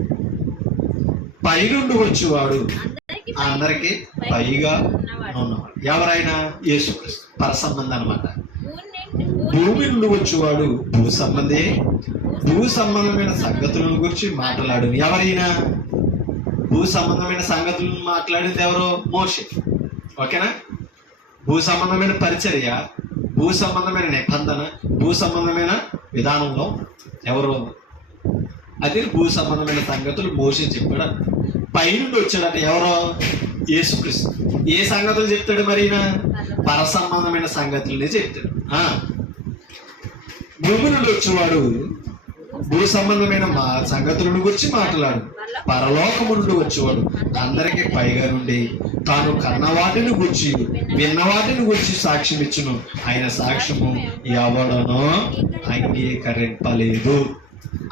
పైనుండి వచ్చేవాడు అందరికి పైగా ఉన్నవాడు. ఎవరైనా యేసుక్రీస్తు పర సంబంధం అన్నమాట. భూమి నుండి వచ్చేవాడు భూ సంబంధే, భూ సంబంధమైన సంగతులను గురించి మాట్లాడు. ఎవరైనా భూ సంబంధమైన సంగతులను మాట్లాడింది ఎవరు? మోషే. ఓకేనా? భూ సంబంధమైన పరిచర్య, భూ సంబంధమైన నిబంధన, భూ సంబంధమైన విధానంలో ఎవరు? అదే భూ సంబంధమైన సంగతులు మోషే చెప్పాడు. పైనుండి వచ్చాడట ఎవరో? యేసుక్రీస్తు. ఏ సంగతులు చెప్తాడు? మరినా పర సంబంధమైన సంగతులనే చెప్తాడు. భూమి నుండి వచ్చేవాడు భూ సంబంధమైన సంగతులను గురించి మాట్లాడు. పరలోకము నుండి వచ్చేవాడు అందరికీ పైగా నుండి తాను కన్నవాటిని గురించి విన్నవాటిని గురించి సాక్ష్యం ఇచ్చును. ఆయన సాక్ష్యము ఎవడనో అంగీకరింపలేదు.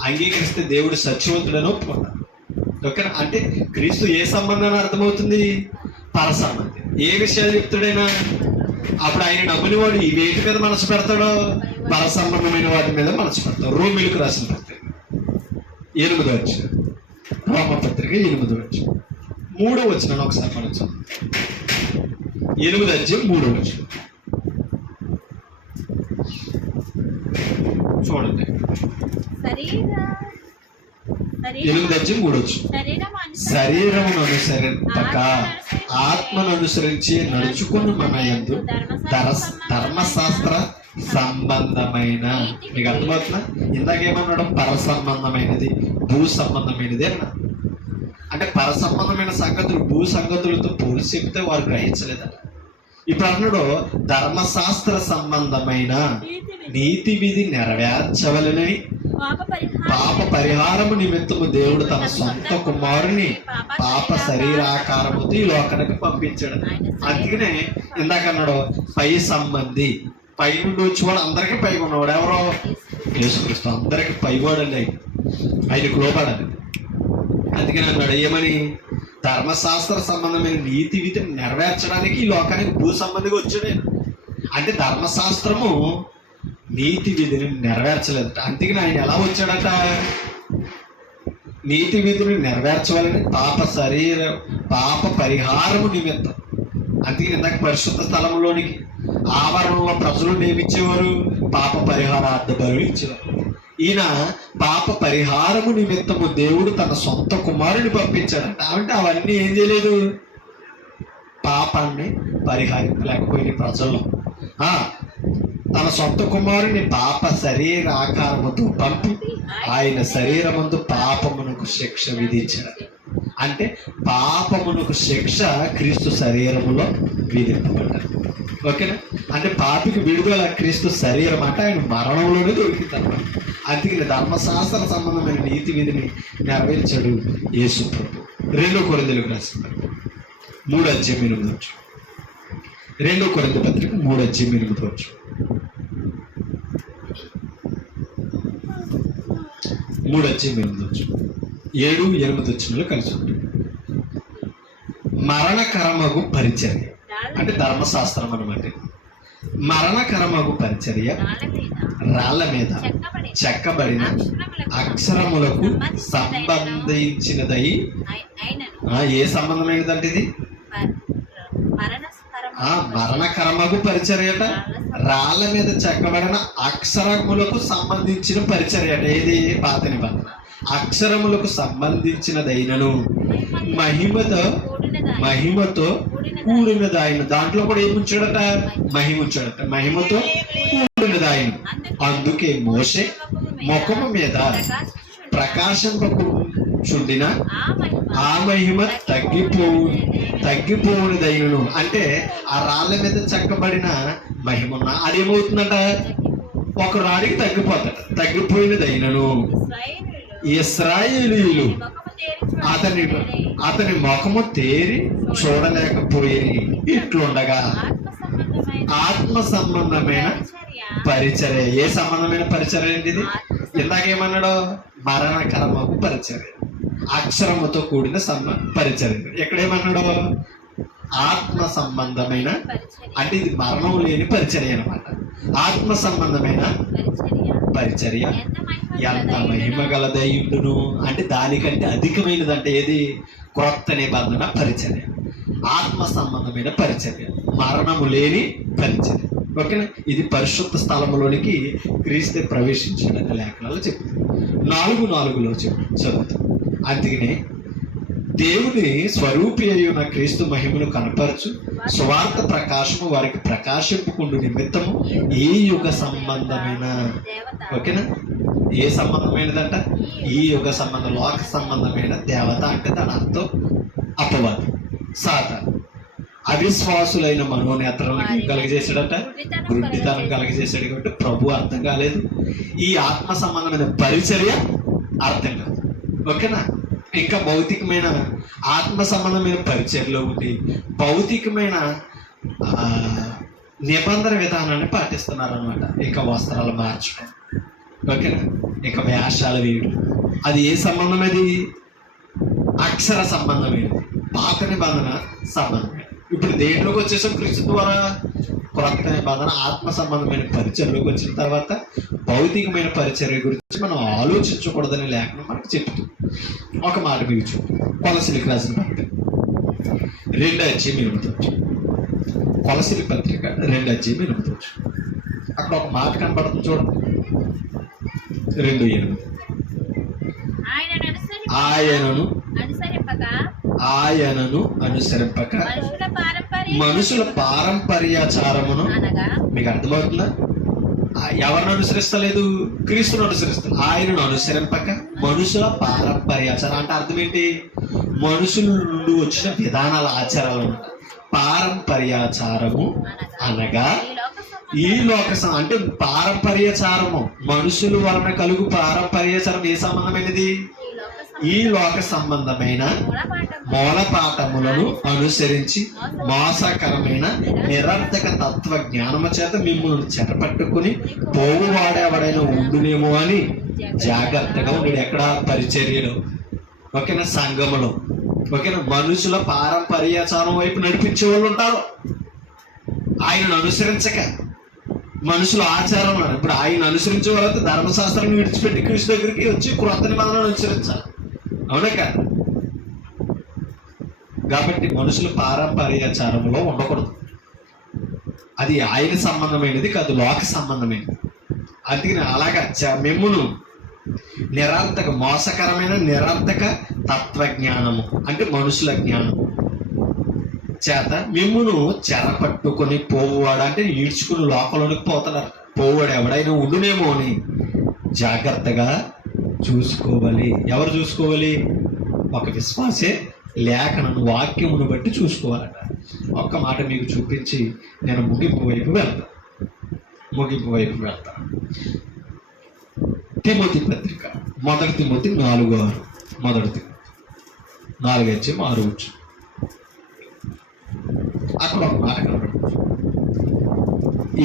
అంగీకరిస్తే దేవుడు సత్యవంతుడని ఒప్పుకున్నాడు. ఓకేనా? అంటే క్రీస్తు ఏ సంబంధాన్ని అర్థమవుతుంది? పర సంబంధం. ఏ విషయాలు చెప్తాడైనా అప్పుడు ఆయన నమ్మిన వాడు ఈ వేటి మీద మనసు పెడతాడో? పర సంబంధమైన వాటి మీద మనసు పెడతాడు. రోమిలకు రాసిన పత్రిక 8వ రోమపత్రిక 8వ వచనం ఒకసారి మనం 8:3 చూడండి. 8:3 శరీరమును అనుసరింపక ఆత్మను అనుసరించి నడుచుకుని మన యందు ధర్మశాస్త్ర సంబంధమైన, మీకు అర్థమవుతుందా? ఇందాకేమన్నాడు? పర సంబంధమైనది, భూ సంబంధమైనది అన్నా. అంటే పర సంబంధమైన సంగతులు భూ సంగతులతో పోల్చి చెప్తే వారు గ్రహించలేదట. ఇప్పుడు అన్నాడు ధర్మశాస్త్ర సంబంధమైన నీతి విధి నెరవేర్చవలనని పాప పరిహారము నిమిత్తము దేవుడు తన సొంత కుమారుని పాప శరీరాకారముతో ఈ లోకానికి పంపించాడు. అందుకనే ఇందాక అన్నాడు పై సంబంధి, పై నుండి వచ్చేవాడు అందరికీ పైగా ఉన్నవాడు ఎవరో? యేసుక్రీస్తు. అందరికి పైవాడండి, ఆయనకు లోపడాలి. అందుకని అన్నాడు ఏమని? ధర్మశాస్త్ర సంబంధమైన నీతి విధిని నెరవేర్చడానికి ఈ లోకానికి భూ సంబంధిగా వచ్చాడు. అంటే ధర్మశాస్త్రము నీతి విధిని నెరవేర్చలేదట. అందుకని ఆయన ఎలా వచ్చాడట? నీతి విధిని నెరవేర్చవాలని పాప పరిహారము నిమిత్తం. అందుకని ఇందాక పరిశుద్ధ స్థలంలోనికి ఆవరణలో ప్రజలు నియమించేవారు, పాప పరిహారార్థ బలులు ఇచ్చేవారు. ఈయన పాప పరిహారము నిమిత్తము దేవుడు తన సొంత కుమారుని పంపించాడంట. అంటే అవన్నీ ఏం చేయలేదు? పాపాన్ని పరిహారించలేకపోయిన ప్రజల్లో తన సొంత కుమారుని పాప శరీర ఆకారముతో పంపి ఆయన శరీరమందు పాపమునకు శిక్ష విధించాడు. అంటే పాపమునకు శిక్ష క్రీస్తు శరీరములో విధింపబడ్డాడు. ఓకేనా? అంటే పాపికి విడుదల క్రీస్తు శరీరం అంటే ఆయన మరణంలోనే దొరికింది అన్నమాట. అందుకని ధర్మశాస్త్ర సంబంధమైన నీతి విధిని నెరవేర్చాడు యేసు ప్రభు. 2 కొరింథీయులకు రాసిన 3:8. 2 కొరింథీ పత్రిక 3:8. 3:8 7-8 వచ్చినలో కలిసి ఉంటుంది. మరణకరమగు పరిచర్య అంటే ధర్మశాస్త్రం అన్నమాట. మరణకరమగు పరిచర్య రాళ్ల మీద చెక్కబడిన అక్షరములకు సంబంధించినదై. ఏ సంబంధమైనదంటే ఇది మరణకరమగు పరిచర్యట, రాళ్ల మీద చెక్కబడిన అక్షరములకు సంబంధించిన పరిచర్యట. ఏది? పాత నిబంధన. అక్షరములకు సంబంధించినదైనను మహిమతో కూడినదాయన. దాంట్లో కూడా ఏముంచాడట? మహిమ ఉంచాడట. మహిమతో కూడినదాయన. అందుకే మోషే ముఖము మీద ప్రకాశింపకుండున ఆ మహిమ తగ్గిపోవునిదైనను. అంటే ఆ రాళ్ళ మీద చెక్కబడిన మహిమ అదేమవుతుందంట? ఒక రాడికి తగ్గిపోయినదైనను ఇశ్రాయేలీయులు అతని ముఖము తేరి చూడలేకపోయి. ఇట్లుండగా ఆత్మ సంబంధమైన పరిచర్య. ఏ సంబంధమైన పరిచర్య ఏంటి ఇది? ఇందాకేమన్నాడు? మరణకరమగు పరిచర్య, అక్షరముతో కూడిన పరిచర్య. ఎక్కడేమన్నాడు? ఆత్మ సంబంధమైన, అంటే ఇది మరణం లేని పరిచర్య అన్నమాట. ఆత్మ సంబంధమైన పరిచర్య ఎంత మహిమ గలదయ్యుండును అంటే దానికంటే అధికమైనదంటే ఏది? క్రొత్త నిబంధన పరిచర్య, ఆత్మ సంబంధమైన పరిచర్య, మరణము లేని పరిచర్య. ఓకేనా? ఇది పరిశుద్ధ స్థలములోనికి క్రీస్తు ప్రవేశించాడని లేఖనాలు చెప్తుంది. 4:4 చదువుతాం. అందుకనే దేవుని స్వరూపి అయి ఉన్న క్రీస్తు మహిమను కనపరచు స్వార్థ ప్రకాశము వారికి ప్రకాశింపుకుండు నిమిత్తము ఈ యుగ సంబంధమైన. ఓకేనా? ఏ సంబంధమైనదంట? ఈ యుగ సంబంధం, లోక సంబంధమైన దేవత. అంటే దాని అర్థం అపవాది, సాతాను. అవిశ్వాసులైన మనోనేత్రాలను కలగజేశాడట, గుడ్డితనం కలగజేశాడు. కాబట్టి ప్రభు అర్థం కాలేదు. ఈ ఆత్మ సంబంధమైన పరిచర్య అర్థం కాదు. ఓకేనా? ఇంకా భౌతికమైన ఆత్మ సంబంధమైన పరిచర్యలో ఉండి భౌతికమైన నిబంధన విధానాన్ని పాటిస్తున్నారు అనమాట. ఇంకా వస్త్రాలు మార్చడం, ఓకేనా, ఇంకా వేషాలు వేయడం. అది ఏ సంబంధమేది? అక్షర సంబంధమైనది, పాత నిబంధన సంబంధమైనది. ఇప్పుడు దేంట్లోకి వచ్చేసాం? క్రీస్తు ద్వారా క్రొత్త నిబంధన ఆత్మ సంబంధమైన పరిచర్యలోకి వచ్చిన తర్వాత భౌతికమైన పరిచర్య గురించి మనం ఆలోచించకూడదని లేఖనం మనకు చెప్తుంది. ఒక మాట మీకు చూపు. కొలసీలకు రాసిన పత్రిక 2:8. కొలసీల పత్రిక 2:8. అక్కడ ఒక మాట కనపడుతుంది చూడండి. 2:8. ఆయనను అనుసరింపక మనుషుల పారంపర్యాచారమును. మీకు అర్థమవుతుందా? ఎవరిని అనుసరిస్తలేదు? క్రీస్తును అనుసరిస్తారు. ఆయనను అనుసరింపక మనుషుల పారంపర్యాచారం అంటే అర్థం ఏంటి? మనుషుల నుండి వచ్చిన విధానాల ఆచారాలు అన్నమాట. పారంపర్యాచారము అనగా ఈ లోక అంటే పారంపర్యాచారము, మనుషుల వలన కలుగు పారంపర్యాచారం ఏ సంబంధమైనది? ఈ లోక సంబంధమైన మూలపాఠములను అనుసరించి మోసకరమైన నిరర్థక తత్వ జ్ఞానము చేత మిమ్మల్ని చెరపట్టుకుని పోగువాడేవాడైనా ఉండునేమో అని జాగ్రత్తగా ఉండేది. ఎక్కడ? పరిచర్యలో. ఓకేనా? సంఘములో. ఓకేనా? మనుషుల పారంపర్యాచారం వైపు నడిపించే వాళ్ళు ఉంటారు. ఆయనను అనుసరించక మనుషుల ఆచారం. ఇప్పుడు ఆయన అనుసరించే వాళ్ళతో ధర్మశాస్త్రాన్ని విడిచిపెట్టి క్రీస్తు దగ్గరికి వచ్చి క్రొత్త నిబంధనలు అనుసరించాలి. అవునా కాదు? కాబట్టి మనుషుల పారంపర్యాచారంలో ఉండకూడదు. అది ఆయన సంబంధమైనది కాదు, లోక సంబంధమైనది. అందుకని అలాగా మిమ్మును నిరర్థక, మోసకరమైన నిరర్థక తత్వజ్ఞానము అంటే మనుషుల జ్ఞానం చేత మిమ్మును చెరపట్టుకొని పోవువాడు అంటే ఈడ్చుకుని లోకంలోనికి పోతున్నారు. పోవాడు ఎవడైనా ఉండునేమో అని జాగ్రత్తగా చూసుకోవాలి. ఎవరు చూసుకోవాలి? ఒక విశ్వాసే లేఖనం వాక్యమును బట్టి చూసుకోవాలట. ఒక్క మాట మీకు చూపించి నేను ముగింపు వైపు వెళ్తాను. తిమోతి పత్రిక 1 తిమోతి 4:6. అక్కడ ఒక మాట కనబడుతుంది.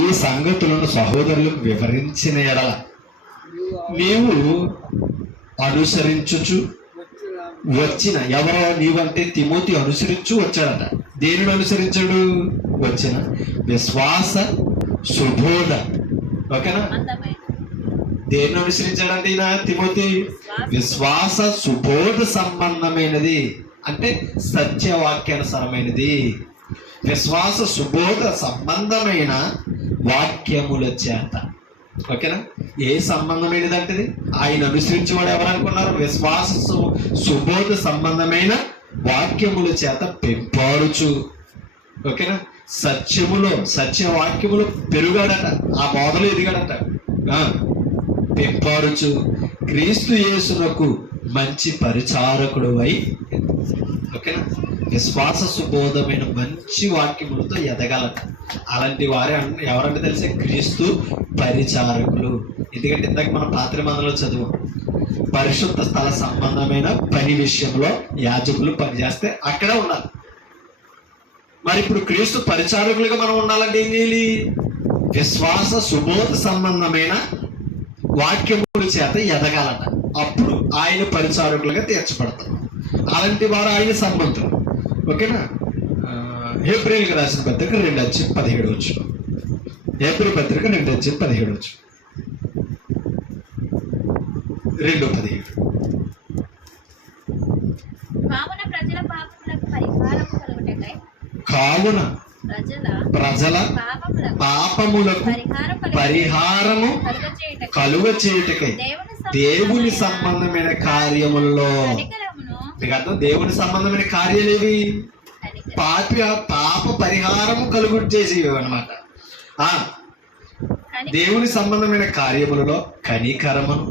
ఈ సంగతులను సహోదరులకు వివరించిన ఎడల నీవు అనుసరించుచు వచ్చిన. ఎవరో నీవంటే తిమోతి అనుసరించు వచ్చాడట. దేనిని అనుసరించాడు? వచ్చిన విశ్వాస సుబోధ. ఓకేనా? దేన్ని అనుసరించాడంటే ఈయన తిమోతి? విశ్వాస సుబోధ సంబంధమైనది, అంటే సత్యవాక్యానుసారమైనది. విశ్వాస సుబోధ సంబంధమైన వాక్యముల చేత. ఓకేనా? ఏ సంబంధమైనది అంటే ఆయన అనుసరించేవాడు ఎవరు అనుకున్నారు? విశ్వాస సుబోధ సంబంధమైన వాక్యముల చేత పెంపారుచు. ఓకేనా? సత్యములో సత్యవాక్యములు పెరుగాడట, ఆ బోధలు ఎదిగాడట. పెంపారుచు క్రీస్తు యేసునకు మంచి పరిచారకుడు అయి. ఓకేనా? విశ్వాస సుబోధమైన మంచి వాక్యములతో ఎదగాలట. అలాంటి వారే ఎవరంటే తెలిసే క్రీస్తు పరిచారకులు. ఎందుకంటే ఇందాక మన పాత్రమందులో చదువు, పరిశుద్ధ స్థల సంబంధమైన పని విషయంలో యాజకులు పనిచేస్తే అక్కడే ఉండాలి. మరి ఇప్పుడు క్రీస్తు పరిచారకులుగా మనం ఉండాలంటే ఏం చేయాలి? విశ్వాస సుబోధ సంబంధమైన వాక్యముల చేత ఎదగాలట. అప్పుడు ఆయన పరిచారకులుగా తీర్చబడతారు. అలాంటి వారు ఆయన సంబంధం. ఓకేనా? హెబ్రీయులకు రాసిన పత్రిక 2:17. హెబ్రీ పత్రిక 2:17. 2:17. కావున ప్రజల పాపములకు పరిహారము కలుగ చేయుటకై దేవుని సంబంధమైన కార్యములలో. మీకు అర్థం? దేవుని సంబంధమైన కార్యాలేవి? పాప పరిహారము కలుగు చేసేవి అన్నమాట. దేవుని సంబంధమైన కార్యములలో కనికరమును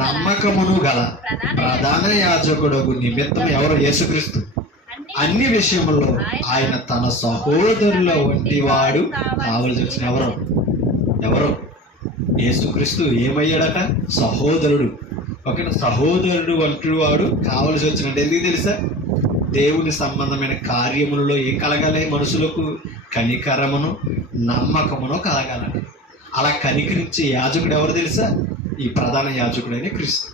నమ్మకమును గల ప్రధాన యాజకుడు నిమిత్తం ఎవరు? యేసుక్రీస్తు. అన్ని విషయముల్లో ఆయన తన సహోదరుల వంటి వాడు కావలసి వచ్చిన. ఎవరు? యేసుక్రీస్తు ఏమయ్యాడట? సహోదరుడు. ఓకేనా? సహోదరుడు వంటి వాడు కావలసి వచ్చినట్టు. ఎందుకు తెలుసా? దేవుని సంబంధమైన కార్యములలో ఏం కలగాలి? మనుషులకు కనికరమును నమ్మకమును కలగాలండి. అలా కనికరించే యాజకుడు ఎవరు తెలుసా? ఈ ప్రధాన యాజకుడు అయిన క్రీస్తు.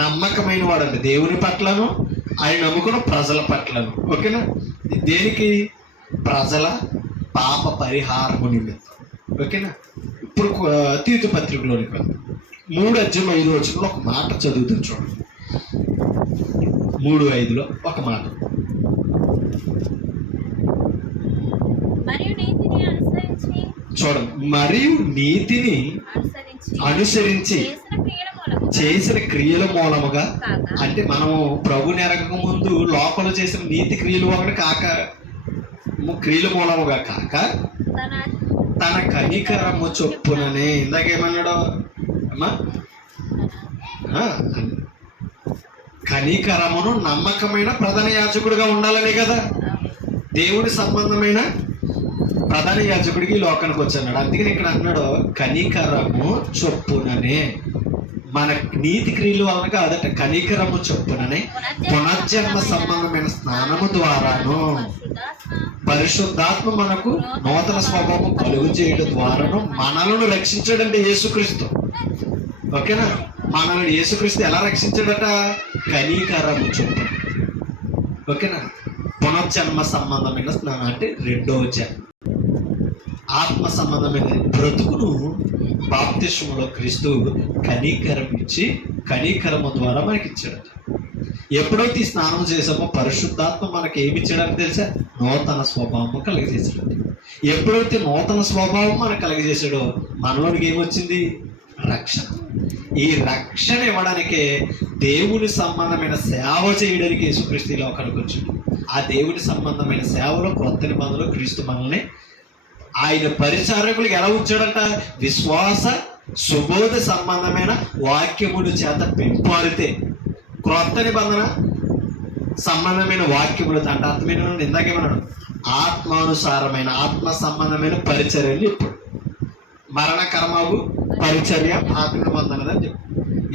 నమ్మకమైన వాడండి దేవుని పట్లను, ఆయన నమ్ముకున్న ప్రజల పట్లను. ఓకేనా? దేనికి? ప్రజల పాప పరిహారము నిమిత్తం. ఓకేనా? ఇప్పుడు తీతు పత్రికలోనికి వెళ్తాం. 3:5 ఒక మాట చదువుతుంది చూడండి. 3:5 ఒక మాట. చూడండి, మరియు నీతిని అనుసరించి చేసిన క్రియల మూలముగా, అంటే మనము ప్రభుని ఎరగక ముందు లోపల చేసిన నీతి క్రియలు ఒకటి కాక, క్రియల మూలముగా కాక తన కనికరము చొప్పుననే. ఇందాకేమన్నాడు అమ్మా? కనికరమును నమ్మకమైన ప్రధాన యాజకుడిగా ఉండాలనే కదా దేవుని సంబంధమైన ప్రధాన యాజకుడికి లోకానికి వచ్చాడు. అందుకని ఇక్కడ అన్నాడు కనికరము చొప్పుననే. మన నీతి క్రియలు వలన కాదట, కనికరము చొప్పుననే పునర్జన్మ సంబంధమైన స్నానము ద్వారాను పరిశుద్ధాత్మ మనకు నూతన స్వభావం కలుగు చేయడం ద్వారాను మనలను రక్షించాడంటే యేసుక్రీస్తు. ఓకేనా? మనల్ని యేసుక్రీస్తు ఎలా రక్షించాడట? కనికరము చొప్పున. ఓకేనా? పునర్జన్మ సంబంధమైన స్నానం అంటే రెండవ జన్మ, ఆత్మ సంబంధమైన బ్రతుకును బాప్తిస్మములో క్రీస్తు కనికరం ఇచ్చి కనికరము ద్వారా మనకి ఇచ్చాడట. ఎప్పుడైతే ఈ స్నానం చేసామో పరిశుద్ధాత్మ మనకి ఏమి ఇచ్చాడని తెలుసా? నూతన స్వభావం కలిగజేసాడు. ఎప్పుడైతే నూతన స్వభావం మనకు కలిగజేసాడో మనలోనికి ఏమొచ్చింది? రక్షణ. ఈ రక్షణ ఇవ్వడానికే దేవుని సంబంధమైన సేవ చేయడానికి యేసుక్రీస్తు లోకానికి వచ్చాడు. ఆ దేవుని సంబంధమైన సేవలో క్రొత్త నిబంధనలో క్రీస్తు మనల్ని ఆయన పరిచారకులకు ఎలా ఉంచాడంట? విశ్వాస సుబోధ సంబంధమైన వాక్యముల చేత పెంపారితే. క్రొత్త నిబంధన సంబంధమైన వాక్యములతో అంటే అర్థమైన ఇందాకేమన్నాడు? ఆత్మానుసారమైన ఆత్మ సంబంధమైన పరిచర్యలు. ఇప్పుడు మరణకర్మకు పరిచర్య ఆత్మ నిబంధనదని చెప్పు.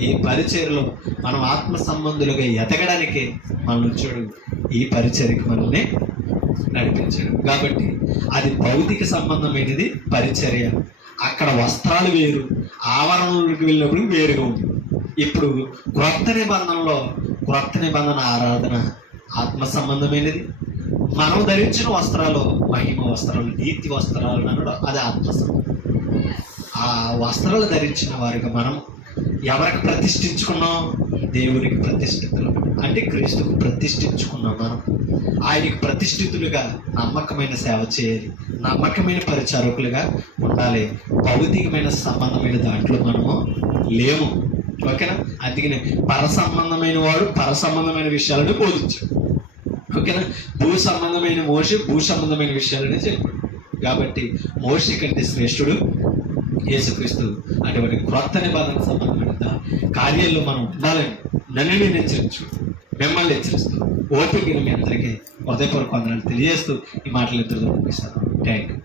ఈ పరిచర్యలో మనం ఆత్మ సంబంధులుగా ఎదగడానికి మన వచ్చాడు. ఈ పరిచర్యకు మనల్ని నడిపించాడు. కాబట్టి అది భౌతిక సంబంధమైనది పరిచర్య. అక్కడ వస్త్రాలు వేరు, ఆవరణలకు వెళ్ళినప్పుడు వేరుగా ఉంది. ఇప్పుడు క్రొత్త నిబంధన ఆరాధన ఆత్మ సంబంధమైనది. మనం ధరించిన వస్త్రాలు మహిమ వస్త్రాలు, నీతి వస్త్రాలు అన్నాడు, అది ఆత్మ సంబంధం. ఆ వస్త్రాలు ధరించిన వారిగా మనం ఎవరికి ప్రతిష్ఠించుకున్నాం? దేవునికి ప్రతిష్ఠితులు అంటే క్రీస్తుకు ప్రతిష్ఠించుకున్నాం. మనం ఆయనకి ప్రతిష్ఠితులుగా నమ్మకమైన సేవ చేయాలి, నమ్మకమైన పరిచారకులుగా ఉండాలి. భౌతికమైన సంబంధమైన దాంట్లో మనము లేము. ఓకేనా? అందుకనే పరసంబంధమైన వాడు పరసంబంధమైన విషయాలను బోధించాడు. ఓకేనా? భూ సంబంధమైన మోషే భూ సంబంధమైన విషయాలని చెప్పాడు. కాబట్టి మోషే కంటే శ్రేష్ఠుడు యేసుక్రీస్తు. అటువంటి క్రొత్త నిబంధన సంబంధమైన కార్యాల్లో మనం ఉండాలని నన్ను నేను హెచ్చరించు, మిమ్మల్ని హెచ్చరిస్తూ ఓపికను మీ అందరికీ హృదయపూర్వక వందనాలు తెలియజేస్తూ ఈ మాటలు ఇద్దరు ముగిస్తాను. Thank you.